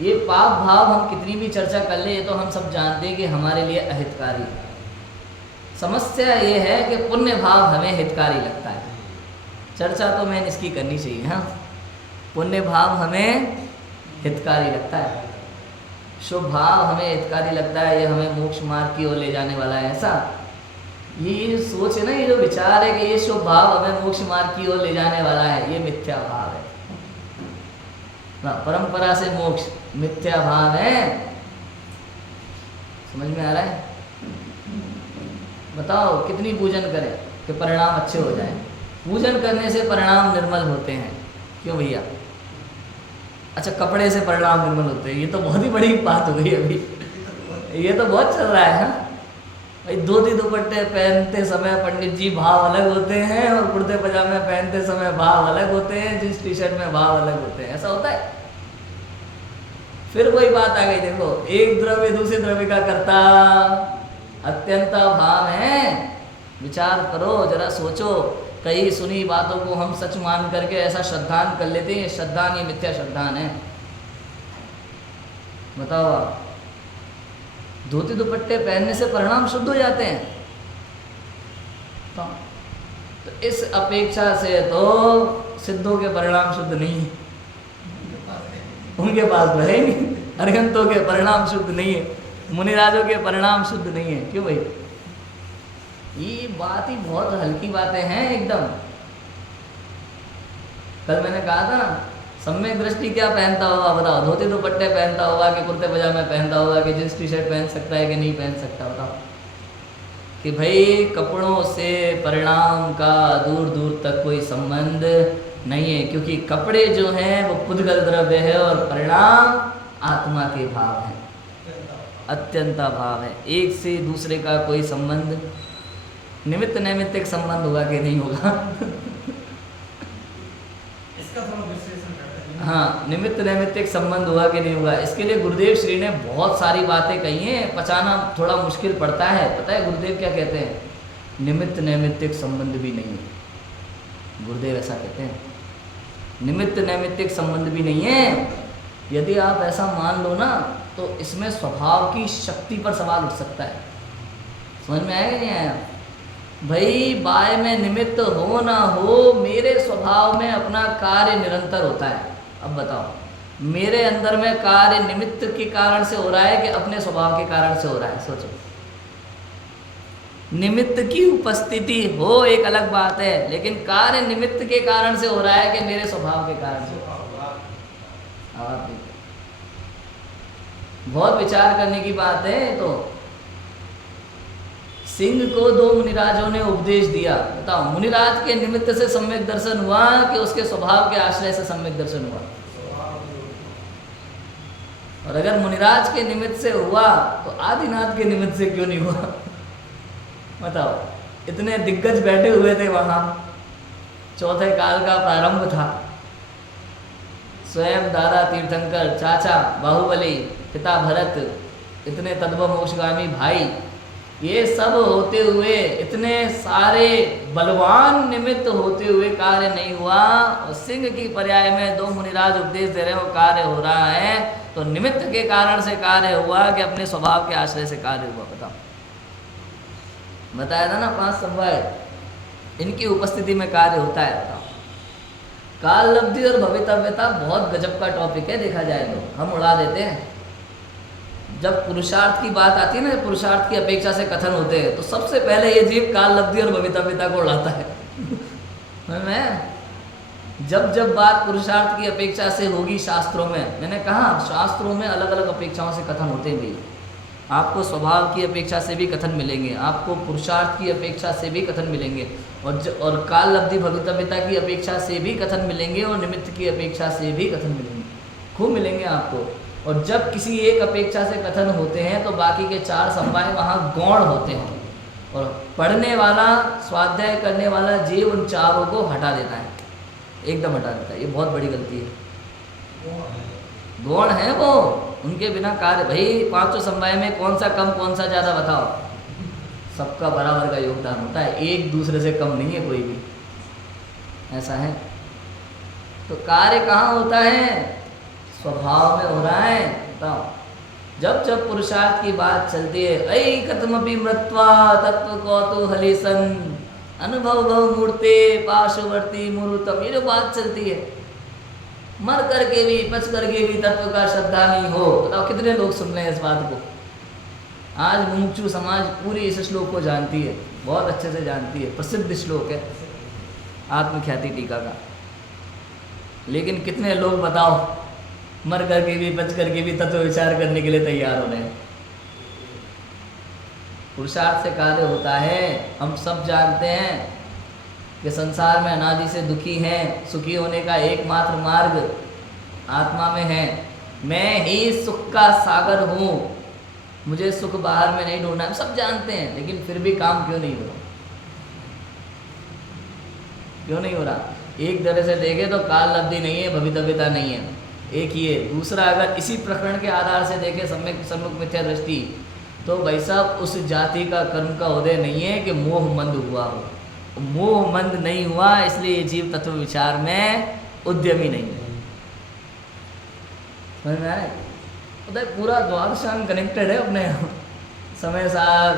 ये पाप भाव हम कितनी भी चर्चा कर ले, ये तो हम सब जानते हैं कि हमारे लिए अहितकारी है। समस्या ये है कि पुण्य भाव हमें हितकारी लगता है। चर्चा तो मैंने इसकी करनी चाहिए। हाँ, पुण्य भाव हमें हितकारी लगता है, शुभ भाव हमें हितकारी लगता है, ये हमें मोक्ष मार्ग की ओर ले जाने वाला है। ऐसा ये सोच है ना, ये जो विचार है कि ये शुभ भाव हमें मोक्ष मार्ग की ओर ले जाने वाला है, ये मिथ्या भाव है ना। परंपरा से मोक्ष मिथ्या भाव है। समझ में आ रहा है? बताओ कितनी पूजन करें कि परिणाम अच्छे हो जाएं। पूजन करने से परिणाम निर्मल होते हैं, क्यों भैया? अच्छा, कपड़े से परिणाम निर्मल होते हैं, ये तो बहुत ही बड़ी बात हो गई अभी, ये तो बहुत चल रहा है। हाँ भाई, धोती दुपट्टे पहनते समय पंडित जी भाव अलग होते हैं और कुर्ते पजामे पहनते समय भाव अलग होते हैं, जींस टी शर्ट में भाव अलग होते हैं। ऐसा होता है? फिर वही बात आ गई, देखो, एक द्रव्य दूसरे द्रव्य का कर्ता अत्यंत भाव है। विचार करो, जरा सोचो। कई सुनी बातों को हम सच मान करके ऐसा श्रद्धान कर लेते हैं। श्रद्धान ये मिथ्या श्रद्धान है। बताओ आप, धोती दुपट्टे पहनने से परिणाम शुद्ध हो जाते हैं तो इस अपेक्षा से तो सिद्धों के परिणाम शुद्ध नहीं है, उनके पास तो है नहीं। अरहंतों के परिणाम शुद्ध नहीं है, मुनिराजों के परिणाम शुद्ध नहीं है। क्यों भाई? ये बात ही बहुत हल्की बातें हैं एकदम। कल मैंने कहा था ना, सम्यक दृष्टि क्या पहनता होगा बताओ? धोती दुपट्टे पहनता होगा कि कुर्ते पजामे पहनता होगा कि जींस टी शर्ट पहन सकता है कि नहीं पहन सकता? बताओ कि भाई कपड़ों से परिणाम का दूर दूर तक कोई संबंध नहीं है, क्योंकि कपड़े जो हैं वो पुद्गल द्रव्य है और परिणाम आत्मा के भाव है, अत्यंता भाव है। एक से दूसरे का कोई संबंध, निमित्त नैमित्तिक संबंध होगा कि नहीं होगा? इसका थोड़ा विश्लेषण करते हैं। हाँ, निमित्त नैमित्तिक संबंध होगा कि नहीं होगा, इसके लिए गुरुदेव श्री ने बहुत सारी बातें कही हैं। पचाना थोड़ा मुश्किल पड़ता है। पता है गुरुदेव क्या कहते हैं? निमित्त नैमित्तिक संबंध भी नहीं है। गुरुदेव ऐसा कहते हैं, निमित्त नैमित्तिक संबंध भी नहीं है। यदि आप ऐसा मान लो ना तो इसमें स्वभाव की शक्ति पर सवाल उठ सकता है। समझ में आया कि नहीं आया? भाई बाय में निमित्त हो ना हो, मेरे स्वभाव में अपना कार्य निरंतर होता है। अब बताओ, मेरे अंदर में कार्य निमित्त के कारण से हो रहा है कि अपने स्वभाव के कारण से हो रहा है? सोचो। निमित्त की उपस्थिति हो एक अलग बात है, लेकिन कार्य निमित्त के कारण से हो रहा है कि मेरे स्वभाव के कारण से? बहुत विचार करने की बात है। तो सिंह को दो मुनिराजों ने उपदेश दिया। बताओ, मुनिराज के निमित्त से सम्यक दर्शन हुआ कि उसके स्वभाव के आश्रय से सम्यक दर्शन हुआ? और अगर मुनिराज के निमित्त से हुआ तो आदिनाथ के निमित्त से क्यों नहीं हुआ? बताओ, इतने दिग्गज बैठे हुए थे वहां, चौथे काल का प्रारंभ था। स्वयं दादा तीर्थंकर, चाचा बाहुबली, पिता भरत, इतने तद्भव मोक्षगामी भाई, ये सब होते हुए, इतने सारे बलवान निमित्त होते हुए कार्य नहीं हुआ। और सिंह की पर्याय में दो मुनिराज उपदेश दे रहे हो, कार्य हो रहा है। तो निमित्त के कारण से कार्य हुआ कि अपने स्वभाव के आश्रय से कार्य हुआ? बताओ। बताया था ना 5 संवाद, इनकी उपस्थिति में कार्य होता है। बताओ, काल लब्धि और भवितव्यता बहुत गजब का टॉपिक है, देखा जाए तो हम उड़ा देते हैं। जब पुरुषार्थ की बात आती है ना, पुरुषार्थ की अपेक्षा से कथन होते हैं, तो सबसे पहले ये जीव काल लब्धि और भवितव्यता को उड़ाता है। मैं जब जब बात पुरुषार्थ की अपेक्षा से होगी शास्त्रों में, मैंने कहा शास्त्रों में अलग अलग अपेक्षाओं से कथन होते हैं भाई। आपको स्वभाव की अपेक्षा से भी कथन मिलेंगे, आपको पुरुषार्थ की अपेक्षा से भी कथन मिलेंगे, और काल लब्धि भवितव्यता की अपेक्षा से भी कथन मिलेंगे, और निमित्त की अपेक्षा से भी कथन मिलेंगे, खूब मिलेंगे आपको। और जब किसी एक अपेक्षा से कथन होते हैं तो बाकी के 4 समवाय वहाँ गौण होते हैं, और पढ़ने वाला, स्वाध्याय करने वाला जीव उन चारों को हटा देता है, एकदम हटा देता है। ये बहुत बड़ी गलती है। गौण है वो, उनके बिना कार्य। भाई 5 समवाय में कौन सा कम कौन सा ज़्यादा बताओ, सबका बराबर का योगदान होता है, एक दूसरे से कम नहीं है कोई भी, ऐसा है। तो कार्य कहाँ होता है? स्वभाव में हो रहा है। बताओ, जब जब पुरुषार्थ की बात चलती है, ऐ कथमपि मृत्वा तत्व कौतूहलीसन अनुभव भव मूर्ते पार्श्ववर्ती मूर्तम, ये जो बात चलती है, मर करके भी बच करके भी तत्व का श्रद्धा नहीं हो। बताओ कितने लोग सुन रहे हैं इस बात को? आज मुमुक्षु समाज पूरी इस श्लोक को जानती है, बहुत अच्छे से जानती है, प्रसिद्ध श्लोक है आत्मख्याति टीका का। लेकिन कितने लोग बताओ मर करके भी बच करके भी तत्व विचार करने के लिए तैयार हो रहे हैं? पुरुषार्थ से कार्य होता है। हम सब जानते हैं कि संसार में अनादि से दुखी हैं, सुखी होने का एकमात्र मार्ग आत्मा में है। मैं ही सुख का सागर हूँ, मुझे सुख बाहर में नहीं ढूंढना, हम सब जानते हैं। लेकिन फिर भी काम क्यों नहीं हो रहा? क्यों नहीं हो रहा? एक तरह से देखे तो काल लब्धि नहीं है, भवितव्यता नहीं है, एक ही है। दूसरा, अगर इसी प्रकरण के आधार से देखें सम्मुख मिथ्या दृष्टि, तो भाई साहब उस जाति का कर्म का उदय नहीं है कि मोह मंद हुआ हो। मोह मंद नहीं हुआ, इसलिए ये जीव तत्व विचार में उद्यमी नहीं है। समझ में आए? पता है, पूरा द्वादशांग कनेक्टेड है अपने समय सार,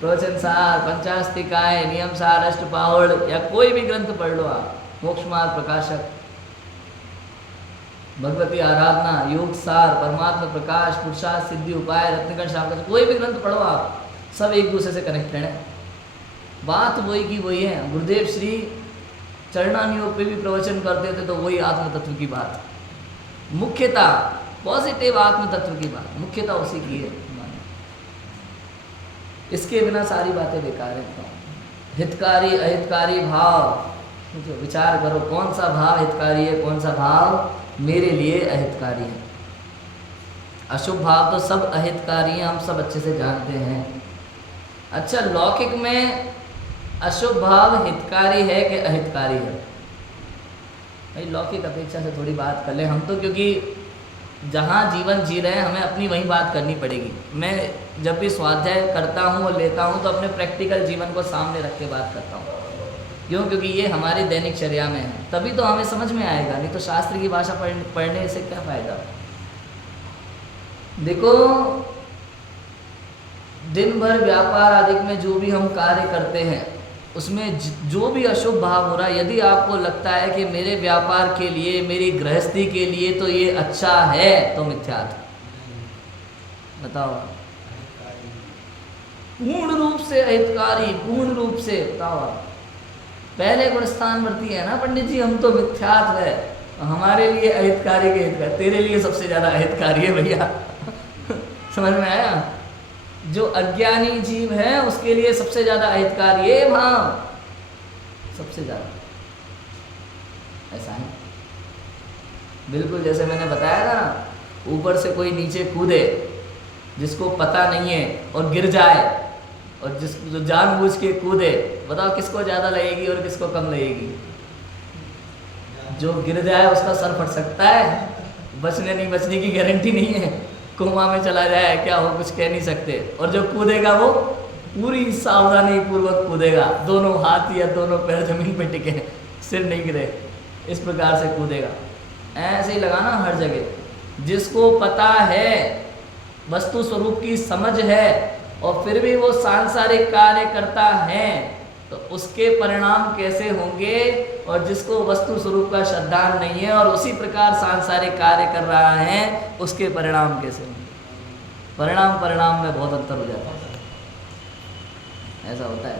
प्रवचन सार, पंचास्तिकाय, नियम सार, अष्टपावड़, या कोई भी ग्रंथ पढ़ लो आप, मोक्ष मार्ग प्रकाशक, भगवती आराधना, योग सार, परमात्मा प्रकाश, पुरुषार्थ सिद्धि उपाय, रत्नकण शाम, कोई भी ग्रंथ पढ़ो आप, सब एक दूसरे से कनेक्टेड है। बात वही की वही है। गुरुदेव श्री चरणानुयोग पे भी प्रवचन करते थे तो वही आत्म तत्व की बात, मुख्यता पॉजिटिव आत्म तत्व की बात, मुख्यता उसी की है। इसके बिना सारी बातें बेकार है। हितकारी अहितकारी भाव विचार करो, कौन सा भाव हितकारी है, कौन सा भाव मेरे लिए अहितकारी है। अशुभ भाव तो सब अहितकारी हैं, हम सब अच्छे से जानते हैं। अच्छा, लौकिक में अशुभ भाव हितकारी है कि अहितकारी है? भाई लौकिक अपेक्षा से थोड़ी बात कर ले हम तो, क्योंकि जहाँ जीवन जी रहे हैं हमें अपनी वही बात करनी पड़ेगी। मैं जब भी स्वाध्याय करता हूँ और लेता हूँ तो अपने प्रैक्टिकल जीवन को सामने रख के बात करता हूँ। क्यों? क्योंकि ये हमारी दैनिक चर्या में है, तभी तो हमें समझ में आएगा, नहीं तो शास्त्र की भाषा पढ़ने से क्या फ़ायदा। देखो, दिन भर व्यापार आदि में जो भी हम कार्य करते हैं उसमें जो भी अशुभ भाव हो रहा है, यदि आपको लगता है कि मेरे व्यापार के लिए, मेरी गृहस्थी के लिए तो ये अच्छा है, तो मिथ्यात्व। बताओ, पूर्ण रूप से अहितकारी, पूर्ण रूप से। बताओ, पहले गुण स्थान वर्ती है ना पंडित जी, हम तो मिथ्यात्व है, हमारे लिए अहितकारी के हितकारी, तेरे लिए सबसे ज़्यादा अहितकारी है भैया। समझ में आया? जो अज्ञानी जीव है उसके लिए सबसे ज़्यादा अहितकारी ये भाव, सबसे ज़्यादा। ऐसा है बिल्कुल, जैसे मैंने बताया था ना, ऊपर से कोई नीचे कूदे जिसको पता नहीं है और गिर जाए, और जो जानबूझ के कूदे, बताओ किसको ज़्यादा लगेगी और किसको कम लगेगी? जो गिर जाए उसका सर फट सकता है, बचने नहीं बचने की गारंटी नहीं है, कोमा में चला जाए, क्या हो कुछ कह नहीं सकते। और जो कूदेगा वो पूरी सावधानी पूर्वक कूदेगा, दोनों हाथ या दोनों पैर जमीन पे टिके, सिर नहीं गिरे, इस प्रकार से कूदेगा। ऐसे ही लगाना हर जगह। जिसको पता है, वस्तु स्वरूप की समझ है, और फिर भी वो सांसारिक कार्य करता है, तो उसके परिणाम कैसे होंगे? और जिसको वस्तु स्वरूप का श्रद्धा नहीं है और उसी प्रकार सांसारिक कार्य कर रहा है, उसके परिणाम कैसे होंगे? परिणाम में बहुत अंतर हो जाता है। ऐसा होता है।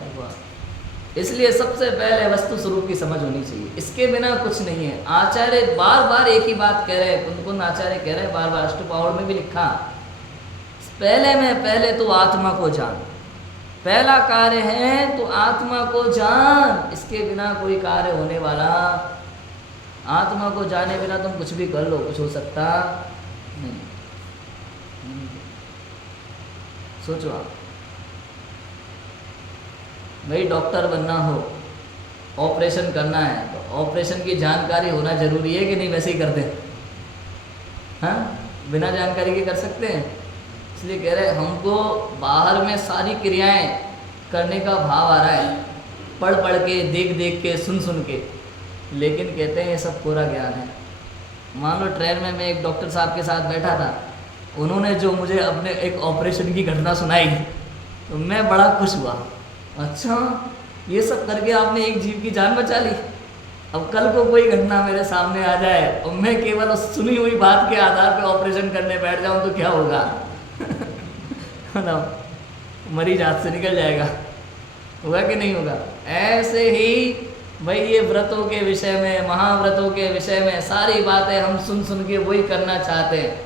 इसलिए सबसे पहले वस्तु स्वरूप की समझ होनी चाहिए, इसके बिना कुछ नहीं है। आचार्य बार बार एक ही बात कह रहे हैं, कुंद आचार्य कह रहे हैं बार बार, अष्टपावड़ में भी लिखा, पहले में पहले तो आत्मा को जान, पहला कार्य है तो आत्मा को जान, इसके बिना कोई कार्य होने वाला, आत्मा को जाने बिना तुम कुछ भी कर लो, कुछ हो सकता नहीं। सोचो आप, भाई डॉक्टर बनना हो, ऑपरेशन करना है, तो ऑपरेशन की जानकारी होना जरूरी है कि नहीं? वैसे ही करते हैं, हाँ, बिना जानकारी के कर सकते हैं। इसलिए कह रहे हैं हमको बाहर में सारी क्रियाएं करने का भाव आ रहा है, पढ़ पढ़ के, देख देख के, सुन सुन के, लेकिन कहते हैं ये सब पूरा ज्ञान है। मान लो ट्रेन में मैं एक डॉक्टर साहब के साथ बैठा था, उन्होंने जो मुझे अपने एक ऑपरेशन की घटना सुनाई तो मैं बड़ा खुश हुआ, अच्छा ये सब करके आपने एक जीव की जान बचा ली। अब कल को कोई घटना मेरे सामने आ जाए और मैं केवल उस सुनी हुई बात के आधार पे ऑपरेशन करने बैठ जाऊं तो क्या होगा? बताओ, मरीज हाथ से निकल जाएगा, होगा कि नहीं होगा? ऐसे ही भाई ये व्रतों के विषय में, महाव्रतों के विषय में सारी बातें हम सुन सुन के वही करना चाहते हैं,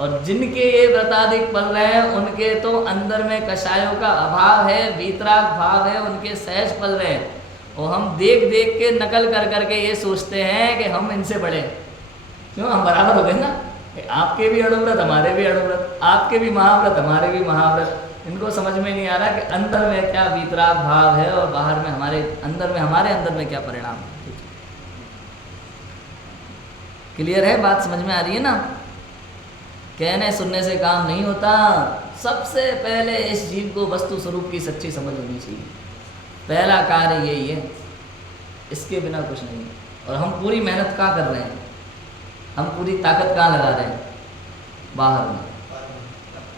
और जिनके ये व्रताधिक पल रहे हैं उनके तो अंदर में कषायों का अभाव है, वीतराग भाव है, उनके सहज पल रहे हैं, और हम देख देख के नकल कर करके ये सोचते हैं कि हम इनसे बड़े, क्यों? हम बराबर हो गए ना, आपके भी अणुव्रत हमारे भी अणुव्रत, आपके भी महाव्रत हमारे भी महाव्रत। इनको समझ में नहीं आ रहा कि अंदर में क्या वीतराग भाव है और बाहर में हमारे अंदर में क्या परिणाम है। क्लियर है बात? समझ में आ रही है ना? कहने सुनने से काम नहीं होता, सबसे पहले इस जीव को वस्तु स्वरूप की सच्ची समझ होनी चाहिए। पहला कार्य यही है, इसके बिना कुछ नहीं है। और हम पूरी मेहनत कहाँ कर रहे हैं? हम पूरी ताकत कहाँ लगा रहे हैं? बाहर में।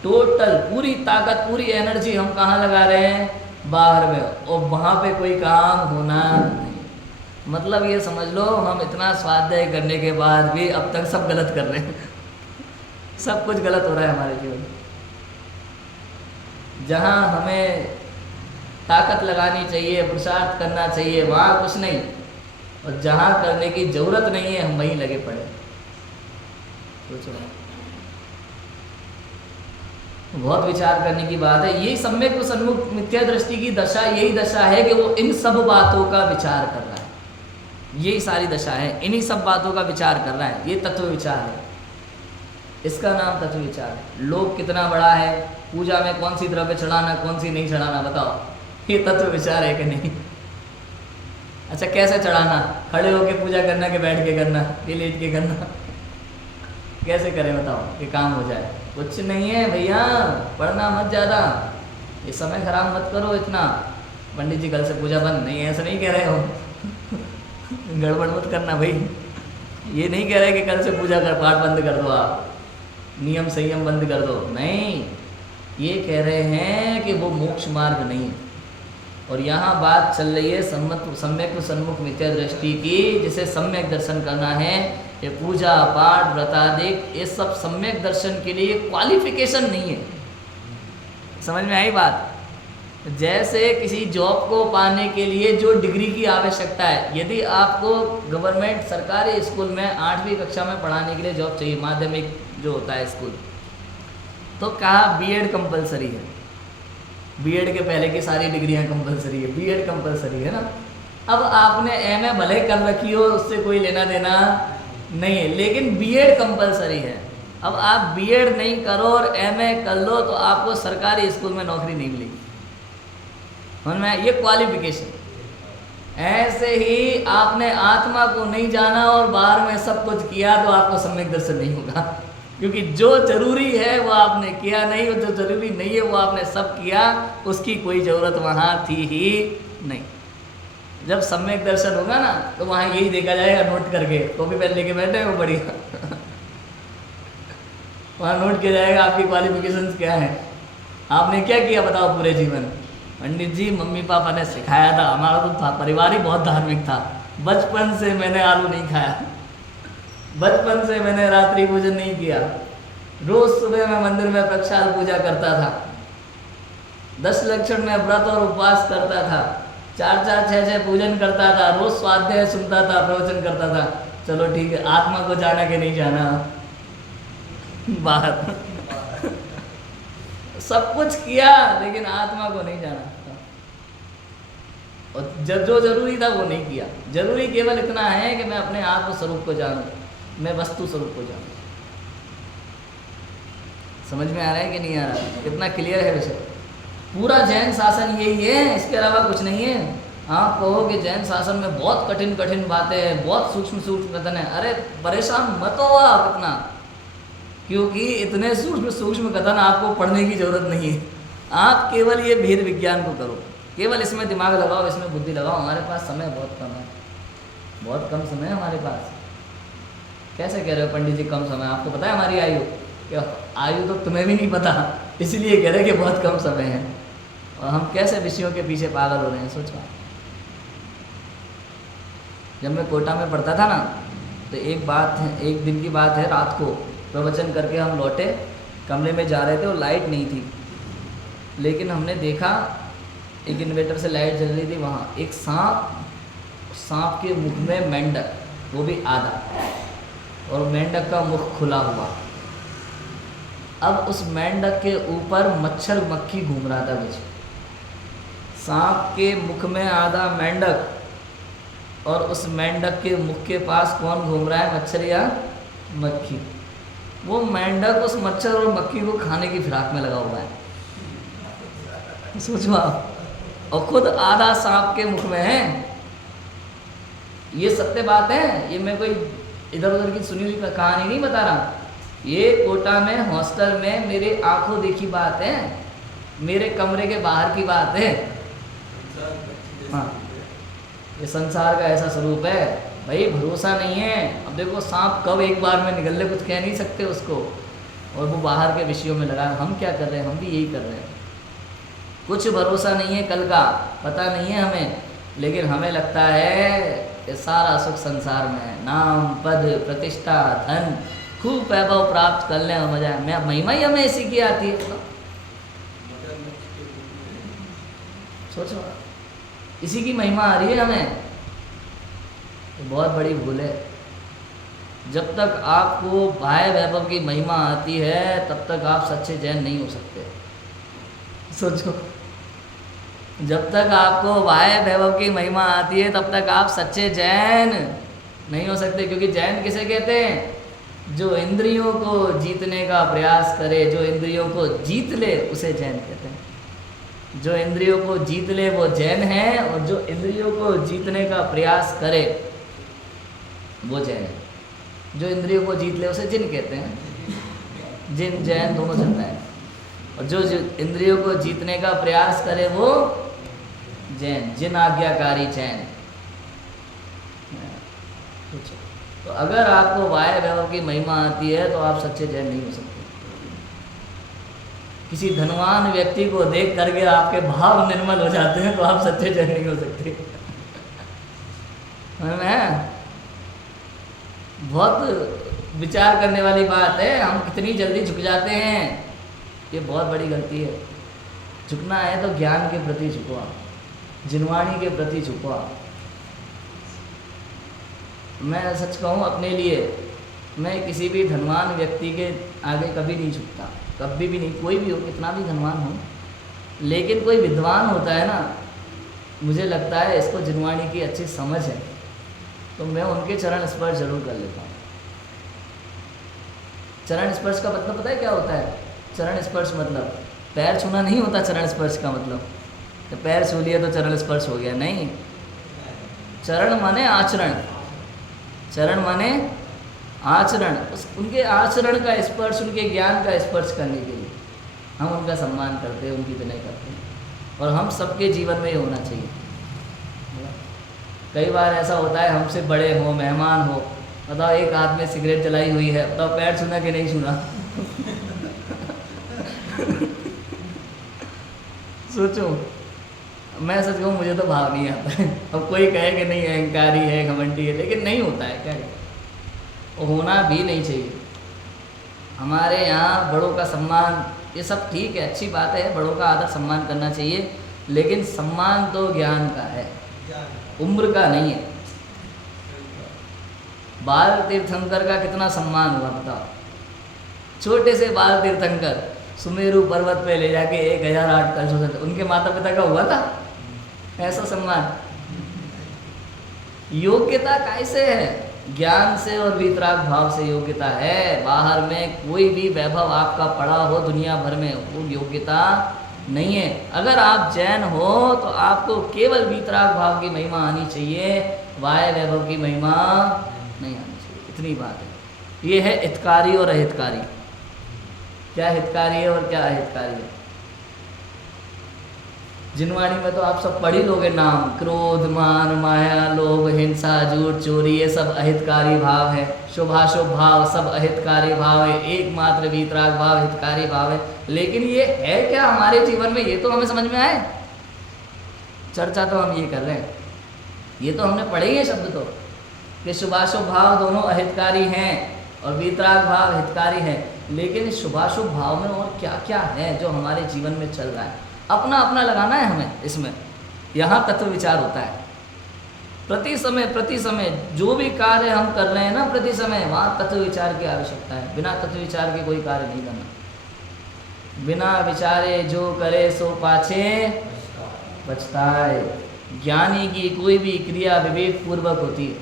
टोटल पूरी ताकत, पूरी एनर्जी हम कहाँ लगा रहे हैं? बाहर में, और वहाँ पे कोई काम होना नहीं। मतलब ये समझ लो हम इतना स्वाध्याय करने के बाद भी अब तक सब गलत कर रहे हैं। सब कुछ गलत हो रहा है हमारे जीवन में। जहाँ हमें ताकत लगानी चाहिए, पुरुषार्थ करना चाहिए, वहाँ कुछ नहीं, और जहाँ करने की जरूरत नहीं है हम वहीं लगे पड़े। सोचो, बहुत विचार करने की बात है। यही सम्यक सन्मुख मिथ्या दृष्टि की दशा, यही दशा है कि वो इन सब बातों का विचार कर रहा है। यही सारी दशा है, इन्हीं सब बातों का विचार कर रहा है। ये तत्व विचार है, इसका नाम तत्व विचार है। लोक कितना बड़ा है, पूजा में कौन सी द्रव्य चढ़ाना, कौन सी नहीं चढ़ाना, बताओ, ये तत्व विचार है कि नहीं? अच्छा, कैसे चढ़ाना? खड़े होके पूजा करना कि बैठ के करना कि लेट के करना? कैसे करें बताओ कि काम हो जाए? कुछ नहीं है भैया, पढ़ना मत ज़्यादा, ये समय खराब मत करो इतना। पंडित जी कल से पूजा बंद, नहीं ऐसा नहीं कह रहे हो। गड़बड़ मत करना भाई, ये नहीं कह रहे कि कल से पूजा कर पाठ बंद कर दो, आप नियम संयम बंद कर दो, नहीं। ये कह रहे हैं कि वो मोक्ष मार्ग नहीं है। और यहाँ बात चल रही है सम्यक सन्मुख मिथ्या दृष्टि की, जिसे सम्यक दर्शन करना है। ये पूजा पाठ व्रतादिक ये सब सम्यक दर्शन के लिए क्वालिफिकेशन नहीं है। समझ में आई बात? जैसे किसी जॉब को पाने के लिए जो डिग्री की आवश्यकता है, यदि आपको गवर्नमेंट सरकारी स्कूल में 8वीं कक्षा में पढ़ाने के लिए जॉब चाहिए, माध्यमिक जो होता है स्कूल, तो कहा बीएड कंपलसरी है। बीएड के पहले की सारी डिग्रियां कंपलसरी है, बीएड कंपलसरी है ना। अब आपने एमए भले कर रखी हो, उससे कोई लेना देना नहीं है, लेकिन बीएड कंपलसरी है। अब आप बीएड नहीं करो और एमए कर लो तो आपको सरकारी स्कूल में नौकरी नहीं मिलेगी। समझ में? ये क्वालिफिकेशन। ऐसे ही आपने आत्मा को नहीं जाना और बाहर में सब कुछ किया तो आपको सम्यक दर्शन नहीं होगा, क्योंकि जो जरूरी है वो आपने किया नहीं, और जो जरूरी नहीं है वो आपने सब किया, उसकी कोई ज़रूरत वहाँ थी ही नहीं। जब सम्यक दर्शन होगा ना तो वहाँ यही देखा जाएगा, नोट करके कॉपी पेन लेके बैठे हो बढ़िया। वहाँ नोट किया जाएगा आपकी क्वालिफिकेशंस क्या है, आपने क्या किया बताओ पूरे जीवन। पंडित जी मम्मी पापा ने सिखाया था, हमारा तो था परिवार ही बहुत धार्मिक था, बचपन से मैंने आलू नहीं खाया, बचपन से मैंने रात्रि पूजन नहीं किया, रोज सुबह मैं मंदिर में प्रक्षाल पूजा करता था, 10 लक्षण में व्रत और उपवास करता था, 4-4, 6-6 पूजन करता था, रोज स्वाध्याय सुनता था, प्रवचन करता था। चलो ठीक है, आत्मा को जाना कि नहीं जाना? बाहर सब कुछ किया लेकिन आत्मा को नहीं जाना। और जो जरूरी था वो नहीं किया। जरूरी केवल इतना है कि मैं अपने आत्म स्वरूप को जानूं, मैं वस्तु स्वरूप को जानूं। समझ में आ रहा है कि नहीं आ रहा? कितना क्लियर है विषय। पूरा जैन शासन यही है, इसके अलावा कुछ नहीं है। आप कहो कि जैन शासन में बहुत कठिन कठिन बातें हैं, बहुत सूक्ष्म सूक्ष्म कथन है, अरे परेशान मत हो आप इतना, क्योंकि इतने सूक्ष्म सूक्ष्म कथन आपको पढ़ने की जरूरत नहीं है। आप केवल ये भेद विज्ञान को करो, केवल इसमें दिमाग लगाओ, इसमें बुद्धि लगाओ। हमारे पास समय बहुत कम है, बहुत कम समय है हमारे पास। कैसे कह रहे हो पंडित जी कम समय? आपको पता है हमारी आयु? क्या आयु तो तुम्हें भी नहीं पता, इसलिए कह रहे कि बहुत कम समय है। और हम कैसे विषयों के पीछे पागल हो रहे हैं, सोचो। जब मैं कोटा में पढ़ता था ना, तो एक दिन की बात है, रात को प्रवचन करके हम लौटे, कमरे में जा रहे थे और लाइट नहीं थी, लेकिन हमने देखा एक इन्वर्टर से लाइट जल रही थी। वहाँ एक सांप के मुख में मेंढक, वो भी आधा, और मेंढक का मुख खुला हुआ। अब उस मेंढक के ऊपर मच्छर मक्खी घूम रहा था कुछ। सांप के मुख में आधा मेंढक, और उस मेंढक के मुख के पास कौन घूम रहा है, मच्छर या मक्खी? वो मेंढक उस मच्छर और मक्खी को खाने की फिराक में लगा हुआ है, सोचो आप। और खुद आधा सांप के मुख में है। ये सत्य बात है, ये मैं कोई इधर उधर की सुनी हुई कहानी नहीं बता रहा। ये कोटा में हॉस्टल में मेरे आंखों देखी बात है, मेरे कमरे के बाहर की बात है। हाँ, ये संसार का ऐसा स्वरूप है भाई, भरोसा नहीं है। अब देखो सांप कब एक बार में निकल ले, कुछ कह नहीं सकते उसको, और वो बाहर के विषयों में लगा। हम क्या कर रहे हैं? हम भी यही कर रहे हैं। कुछ भरोसा नहीं है कल का, पता नहीं है हमें, लेकिन हमें लगता है कि सारा सुख संसार में है। नाम, पद, प्रतिष्ठा, धन, खूब वैभव प्राप्त कर लें और मजा है। मैं महिमा ही हमें इसी की आती है। तो सोचो, इसी की महिमा आ रही है हमें, तो बहुत बड़ी भूल है। जब तक आपको बाह्य वैभव की महिमा आती है, तब तक आप सच्चे जैन नहीं हो सकते। सोचो, जब तक आपको बाह्य वैभव की महिमा आती है, तब तक आप सच्चे जैन नहीं हो सकते। क्योंकि जैन किसे कहते हैं? जो इंद्रियों को जीतने का प्रयास करे, जो इंद्रियों को जीत ले, उसे जैन कहते हैं। जो इंद्रियों को जीत ले वो जैन है, और जो इंद्रियों को जीतने का प्रयास करे वो जैन है। जो इंद्रियों को जीत ले उसे जिन कहते हैं। जिन जैन दोनों चलता है। और जो इंद्रियों को जीतने का प्रयास करे वो जैन, जिन आज्ञाकारी जैन। तो अगर आपको बाह्य वैभव की महिमा आती है तो आप सच्चे जैन नहीं हो सकते। किसी धनवान व्यक्ति को देख करके आपके भाव निर्मल हो जाते हैं तो आप सच्चे जैन नहीं हो सकते। मैं बहुत विचार करने वाली बात है। हम कितनी जल्दी झुक जाते हैं, ये बहुत बड़ी गलती है। झुकना है तो ज्ञान के प्रति झुको आप, जिनवाणी के प्रति झुको आप। मैं सच कहूँ अपने लिए, मैं किसी भी धनवान व्यक्ति के आगे कभी नहीं झुकता, कभी भी नहीं। कोई भी हो, कितना भी धनवान हो, लेकिन कोई विद्वान होता है ना, मुझे लगता है इसको जिनवाणी की अच्छी समझ है, तो मैं उनके चरण स्पर्श जरूर कर लेता हूँ। चरण स्पर्श का मतलब पता है क्या होता है? चरण स्पर्श मतलब पैर छूना नहीं होता। चरण स्पर्श का मतलब तो पैर छू लिया तो चरण स्पर्श हो गया, नहीं। चरण माने आचरण, चरण माने आचरण। उनके आचरण का स्पर्श, उनके ज्ञान का स्पर्श करने के लिए हम उनका सम्मान करते हैं, उनकी विनय करते हैं। और हम सबके जीवन में ये होना चाहिए। कई बार ऐसा होता है, हमसे बड़े हो, मेहमान हो, बताओ एक हाथ में सिगरेट जलाई हुई है, बताओ पैर छूना कि नहीं छूना? सोचो, मैं सच कहूँ मुझे तो भाव नहीं आता है। अब कोई कहे कि नहीं अहंकारी है, घमंडी है, लेकिन नहीं होता है। क्या वो होना भी नहीं चाहिए। हमारे यहाँ बड़ों का सम्मान, ये सब ठीक है, अच्छी बात है, बड़ों का आदर सम्मान करना चाहिए, लेकिन सम्मान तो ज्ञान का है, उम्र का नहीं है। बाल तीर्थंकर का कितना सम्मान हुआ बताओ। छोटे से बाल तीर्थंकर सुमेरु पर्वत पे ले जाके 1008 कलशों से, उनके माता पिता का हुआ था ऐसा सम्मान? योग्यता कैसे है? ज्ञान से और वीतराग भाव से योग्यता है। बाहर में कोई भी वैभव आपका पड़ा हो दुनिया भर में, वो योग्यता नहीं है। अगर आप जैन हो तो आपको केवल वीतराग भाव की महिमा आनी चाहिए, वाय वैभव की महिमा नहीं आनी चाहिए। इतनी बात है। ये है हितकारी और अहितकारी। क्या हितकारी है और क्या अहितकारी है? जिनवाणी में तो आप सब पढ़ ही लोगे नाम, क्रोध, मान, माया, लोभ, हिंसा, झूठ, चोरी, ये सब अहितकारी भाव है। शुभाशुभ भाव सब अहितकारी भाव है। एकमात्र वीतराग भाव हितकारी भाव है। लेकिन ये है क्या हमारे जीवन में, ये तो हमें समझ में आए। चर्चा तो हम ये कर रहे हैं, ये तो हमने पढ़े ही है शब्द तो, कि शुभाशुभ भाव दोनों अहितकारी हैं और वीतराग भाव हितकारी है। लेकिन शुभाशुभ भाव में और क्या क्या है जो हमारे जीवन में चल रहा है, अपना अपना लगाना है हमें इसमें। यहाँ तत्व विचार होता है प्रति समय जो भी कार्य हम कर रहे हैं ना, प्रति समय वहाँ तत्व विचार की आवश्यकता है। बिना तत्व विचार के कोई कार्य नहीं करना। बिना विचारे जो करे सो पाछे पछताए। ज्ञानी की कोई भी क्रिया विवेक पूर्वक होती है।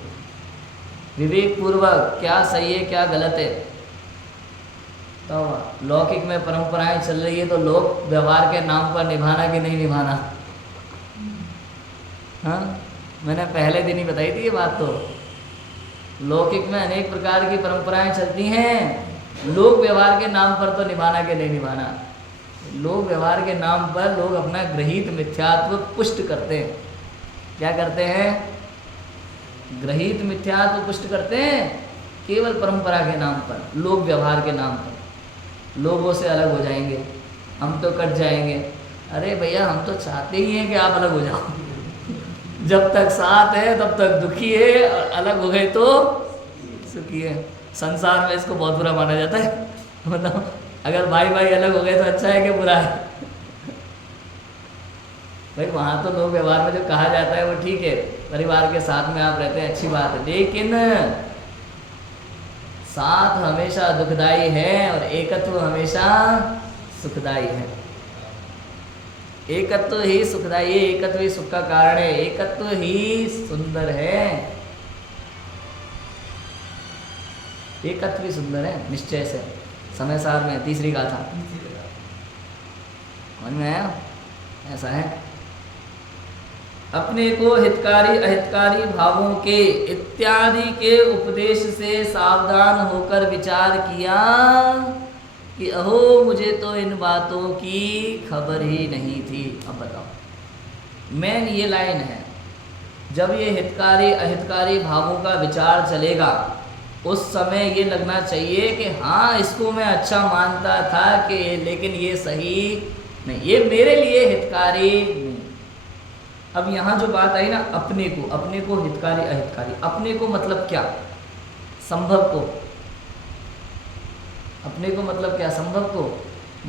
विवेक पूर्वक क्या सही है क्या गलत है। तो लौकिक में परंपराएं चल रही है तो लोक व्यवहार के नाम पर निभाना कि नहीं निभाना। हाँ, मैंने पहले दिन ही बताई थी ये बात। तो लौकिक में अनेक प्रकार की परंपराएं चलती हैं, लोक व्यवहार के नाम पर तो निभाना कि नहीं निभाना। लोक व्यवहार के नाम पर लोग अपना गृहीत मिथ्यात्व पुष्ट करते हैं। क्या करते हैं? गृहीत मिथ्यात्व पुष्ट करते हैं केवल परंपरा के नाम पर, लोक व्यवहार के नाम पर। लोगों से अलग हो जाएंगे, हम तो कट जाएंगे। अरे भैया, हम तो चाहते ही हैं कि आप अलग हो जाओ। जब तक साथ है तब तक दुखी है, और अलग हो गए तो सुखी है। संसार में इसको बहुत बुरा माना जाता है। मतलब अगर भाई भाई अलग हो गए तो अच्छा है कि बुरा है? भाई वहाँ तो लोग व्यवहार में जो कहा जाता है वो ठीक है, परिवार के साथ में आप रहते हैं, अच्छी बात है। लेकिन साथ हमेशा दुखदाई है और एकत्व हमेशा सुखदाई है। एकत्व ही सुखदाई है, एकत्व ही सुख का कारण है, एकत्व ही सुंदर है। एकत्व ही सुंदर है निश्चय से। समय सार में तीसरी गाथा समझ में आया? ऐसा है। अपने को हितकारी अहितकारी भावों के इत्यादि के उपदेश से सावधान होकर विचार किया कि अहो, मुझे तो इन बातों की खबर ही नहीं थी। अब बताओ, मेन ये लाइन है, जब ये हितकारी अहितकारी भावों का विचार चलेगा उस समय ये लगना चाहिए कि हाँ, इसको मैं अच्छा मानता था कि लेकिन ये सही नहीं, ये मेरे लिए हितकारी नहीं। अब यहाँ जो बात आई ना, अपने को हितकारी अहितकारी, अपने को मतलब क्या? संभव को। अपने को मतलब क्या? संभव को।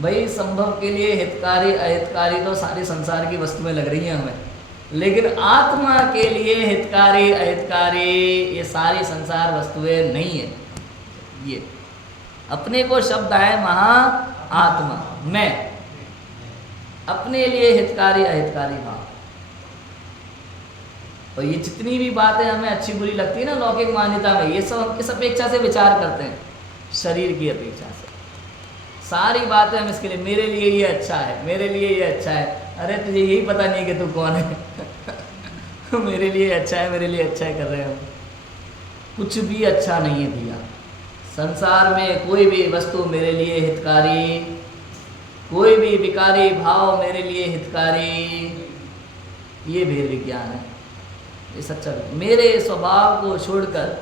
भाई संभव के लिए हितकारी अहितकारी तो सारी संसार की वस्तुएं लग रही हैं हमें, लेकिन आत्मा के लिए हितकारी अहितकारी ये सारी संसार वस्तुएं नहीं है। ये अपने को शब्द है महा आत्मा, मैं अपने लिए हितकारी अहितकारी भाव। और ये जितनी भी बातें हमें अच्छी बुरी लगती है ना लौकिक मान्यता में, ये सब हम किस अपेक्षा से विचार करते हैं? शरीर की अपेक्षा से। सारी बातें हम इसके लिए, मेरे लिए ये अच्छा है, मेरे लिए ये अच्छा है। अरे तुझे यही पता नहीं कि तू कौन है। मेरे लिए अच्छा है, मेरे लिए अच्छा है कर रहे हो। कुछ भी अच्छा नहीं है भैया। संसार में कोई भी वस्तु मेरे लिए हितकारी, कोई भी विकारी भाव मेरे लिए हितकारी, ये भेद विज्ञान है। ये सच्चा मेरे स्वभाव को छोड़कर,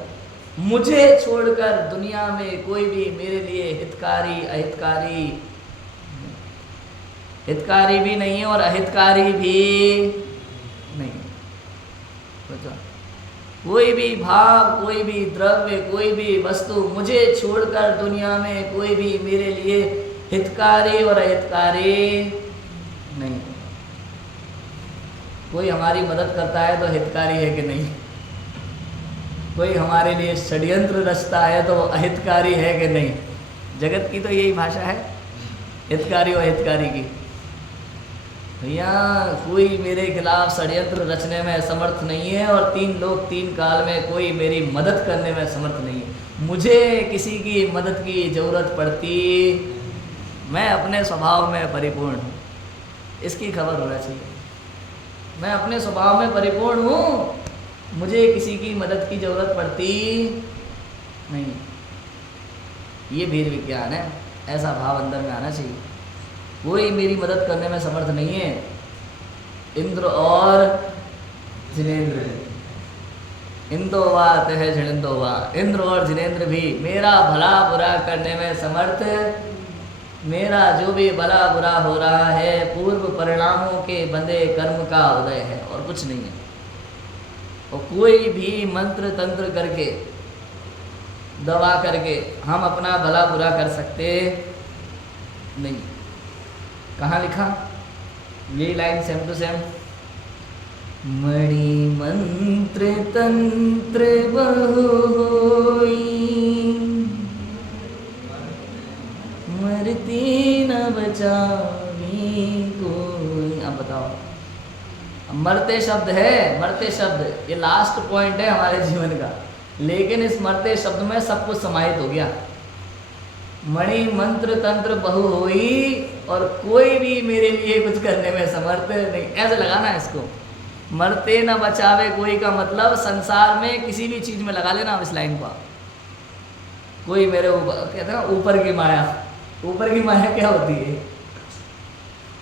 मुझे छोड़कर दुनिया में कोई भी मेरे लिए हितकारी अहितकारी, हितकारी भी नहीं है और अहितकारी भी नहीं। कोई भी भाव, कोई भी द्रव्य, कोई भी वस्तु मुझे छोड़कर दुनिया में कोई भी मेरे लिए हितकारी और अहितकारी नहीं। कोई हमारी मदद करता है तो हितकारी है कि नहीं? कोई हमारे लिए षड्यंत्र रचता है तो वो अहितकारी है कि नहीं? जगत की तो यही भाषा है। हितकारी और हितकारी की। भैया कोई मेरे खिलाफ षड्यंत्र रचने में समर्थ नहीं है और 3 लोक 3 काल में कोई मेरी मदद करने में समर्थ नहीं है। मुझे किसी की मदद की ज़रूरत पड़ती, मैं अपने स्वभाव में परिपूर्ण हूँ, इसकी खबर होना चाहिए। मैं अपने स्वभाव में परिपूर्ण हूँ, मुझे किसी की मदद की ज़रूरत पड़ती नहीं। ये वेद विज्ञान है, ऐसा भाव अंदर में आना चाहिए। कोई मेरी मदद करने में समर्थ नहीं है। इंद्र और जिनेंद्र, इंदो वा तह झिणिंदो वा, इंद्र और जिनेंद्र भी मेरा भला बुरा करने में समर्थ, मेरा जो भी भला बुरा हो रहा है पूर्व परिणामों के बंधे कर्म का उदय है और कुछ नहीं है। और कोई भी मंत्र तंत्र करके, दवा करके हम अपना भला बुरा कर सकते नहीं। कहाँ लिखा यही लाइन सेम टू सेम, मणि मंत्र तंत्र बहु होई, मरती न बचावी कोई। अब बताओ, मरते शब्द है, मरते शब्द ये लास्ट पॉइंट है हमारे जीवन का, लेकिन इस मरते शब्द में सब कुछ समाहित हो गया। मणि मंत्र तंत्र बहु होई और कोई भी मेरे लिए कुछ करने में समर्थ नहीं, ऐसे लगाना है इसको। मरते न बचावे कोई का मतलब संसार में किसी भी चीज में लगा लेना इस लाइन को। कोई मेरे ऊपर, कहते हैं ना ऊपर की माया, ऊपर की माया क्या होती है?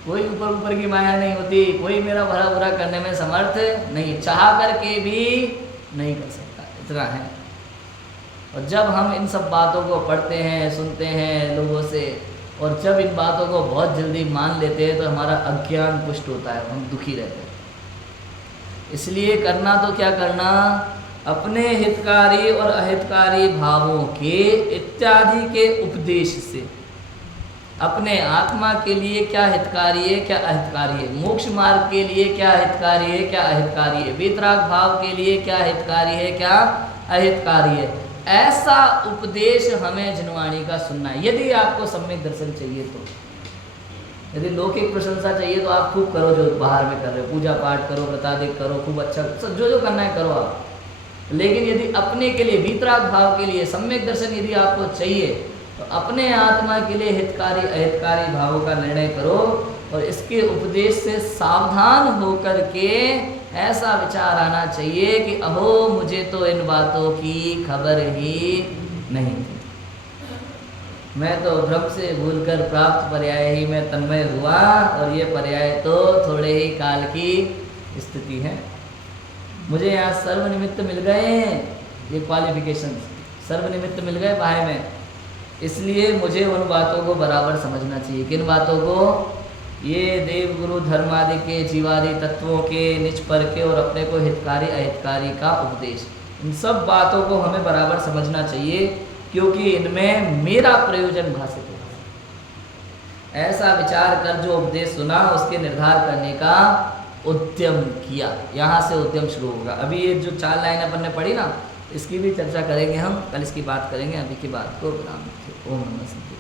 कोई ऊपर की माया नहीं होती। कोई मेरा भला बुरा करने में समर्थ नहीं, चाह करके भी नहीं कर सकता, इतना है। और जब हम इन सब बातों को पढ़ते हैं, सुनते हैं लोगों से, और जब इन बातों को बहुत जल्दी मान लेते हैं तो हमारा अज्ञान पुष्ट होता है, हम दुखी रहते हैं। इसलिए करना तो क्या करना, अपने हितकारी और अहितकारी भावों के इत्यादि के उपदेश से अपने आत्मा के लिए क्या हितकारी है क्या अहितकारी है, मोक्ष मार्ग के लिए क्या हितकारी है क्या अहितकारी है, वीतराग भाव के लिए क्या हितकारी है क्या अहितकारी है, ऐसा उपदेश हमें जिनवाणी का सुनना है। यदि आपको सम्यक दर्शन चाहिए तो, यदि लौकिक प्रशंसा चाहिए तो आप खूब करो जो बाहर में कर रहे हो, पूजा पाठ करो, व्रतादिक करो, खूब अच्छा जो जो करना है करो आप। लेकिन यदि अपने के लिए वीतराग भाव के लिए सम्यक दर्शन यदि आपको चाहिए तो अपने आत्मा के लिए हितकारी अहितकारी भावों का निर्णय करो और इसके उपदेश से सावधान होकर के ऐसा विचार आना चाहिए कि अहो मुझे तो इन बातों की खबर ही नहीं थी, मैं तो भ्रम से भूलकर प्राप्त पर्याय ही में तन्मय हुआ और ये पर्याय तो थोड़े ही काल की स्थिति है। मुझे यहाँ सर्वनिमित्त मिल गए, ये क्वालिफिकेशन सर्वनिमित्त मिल गए बाह्य में, इसलिए मुझे उन बातों को बराबर समझना चाहिए। किन बातों को? ये देव गुरु धर्म आदि के जीवादि तत्वों के निज पर के और अपने को हितकारी अहितकारी का उपदेश, इन सब बातों को हमें बराबर समझना चाहिए क्योंकि इनमें मेरा प्रयोजन भाषित होगा। ऐसा विचार कर जो उपदेश सुना उसके निर्धार करने का उद्यम किया, यहाँ से उद्यम शुरू होगा। अभी ये जो 4 लाइन अपन ने पढ़ी ना, इसकी भी चर्चा करेंगे हम, कल इसकी बात करेंगे। अभी की बात को विराम। ओम नमः शिवाय।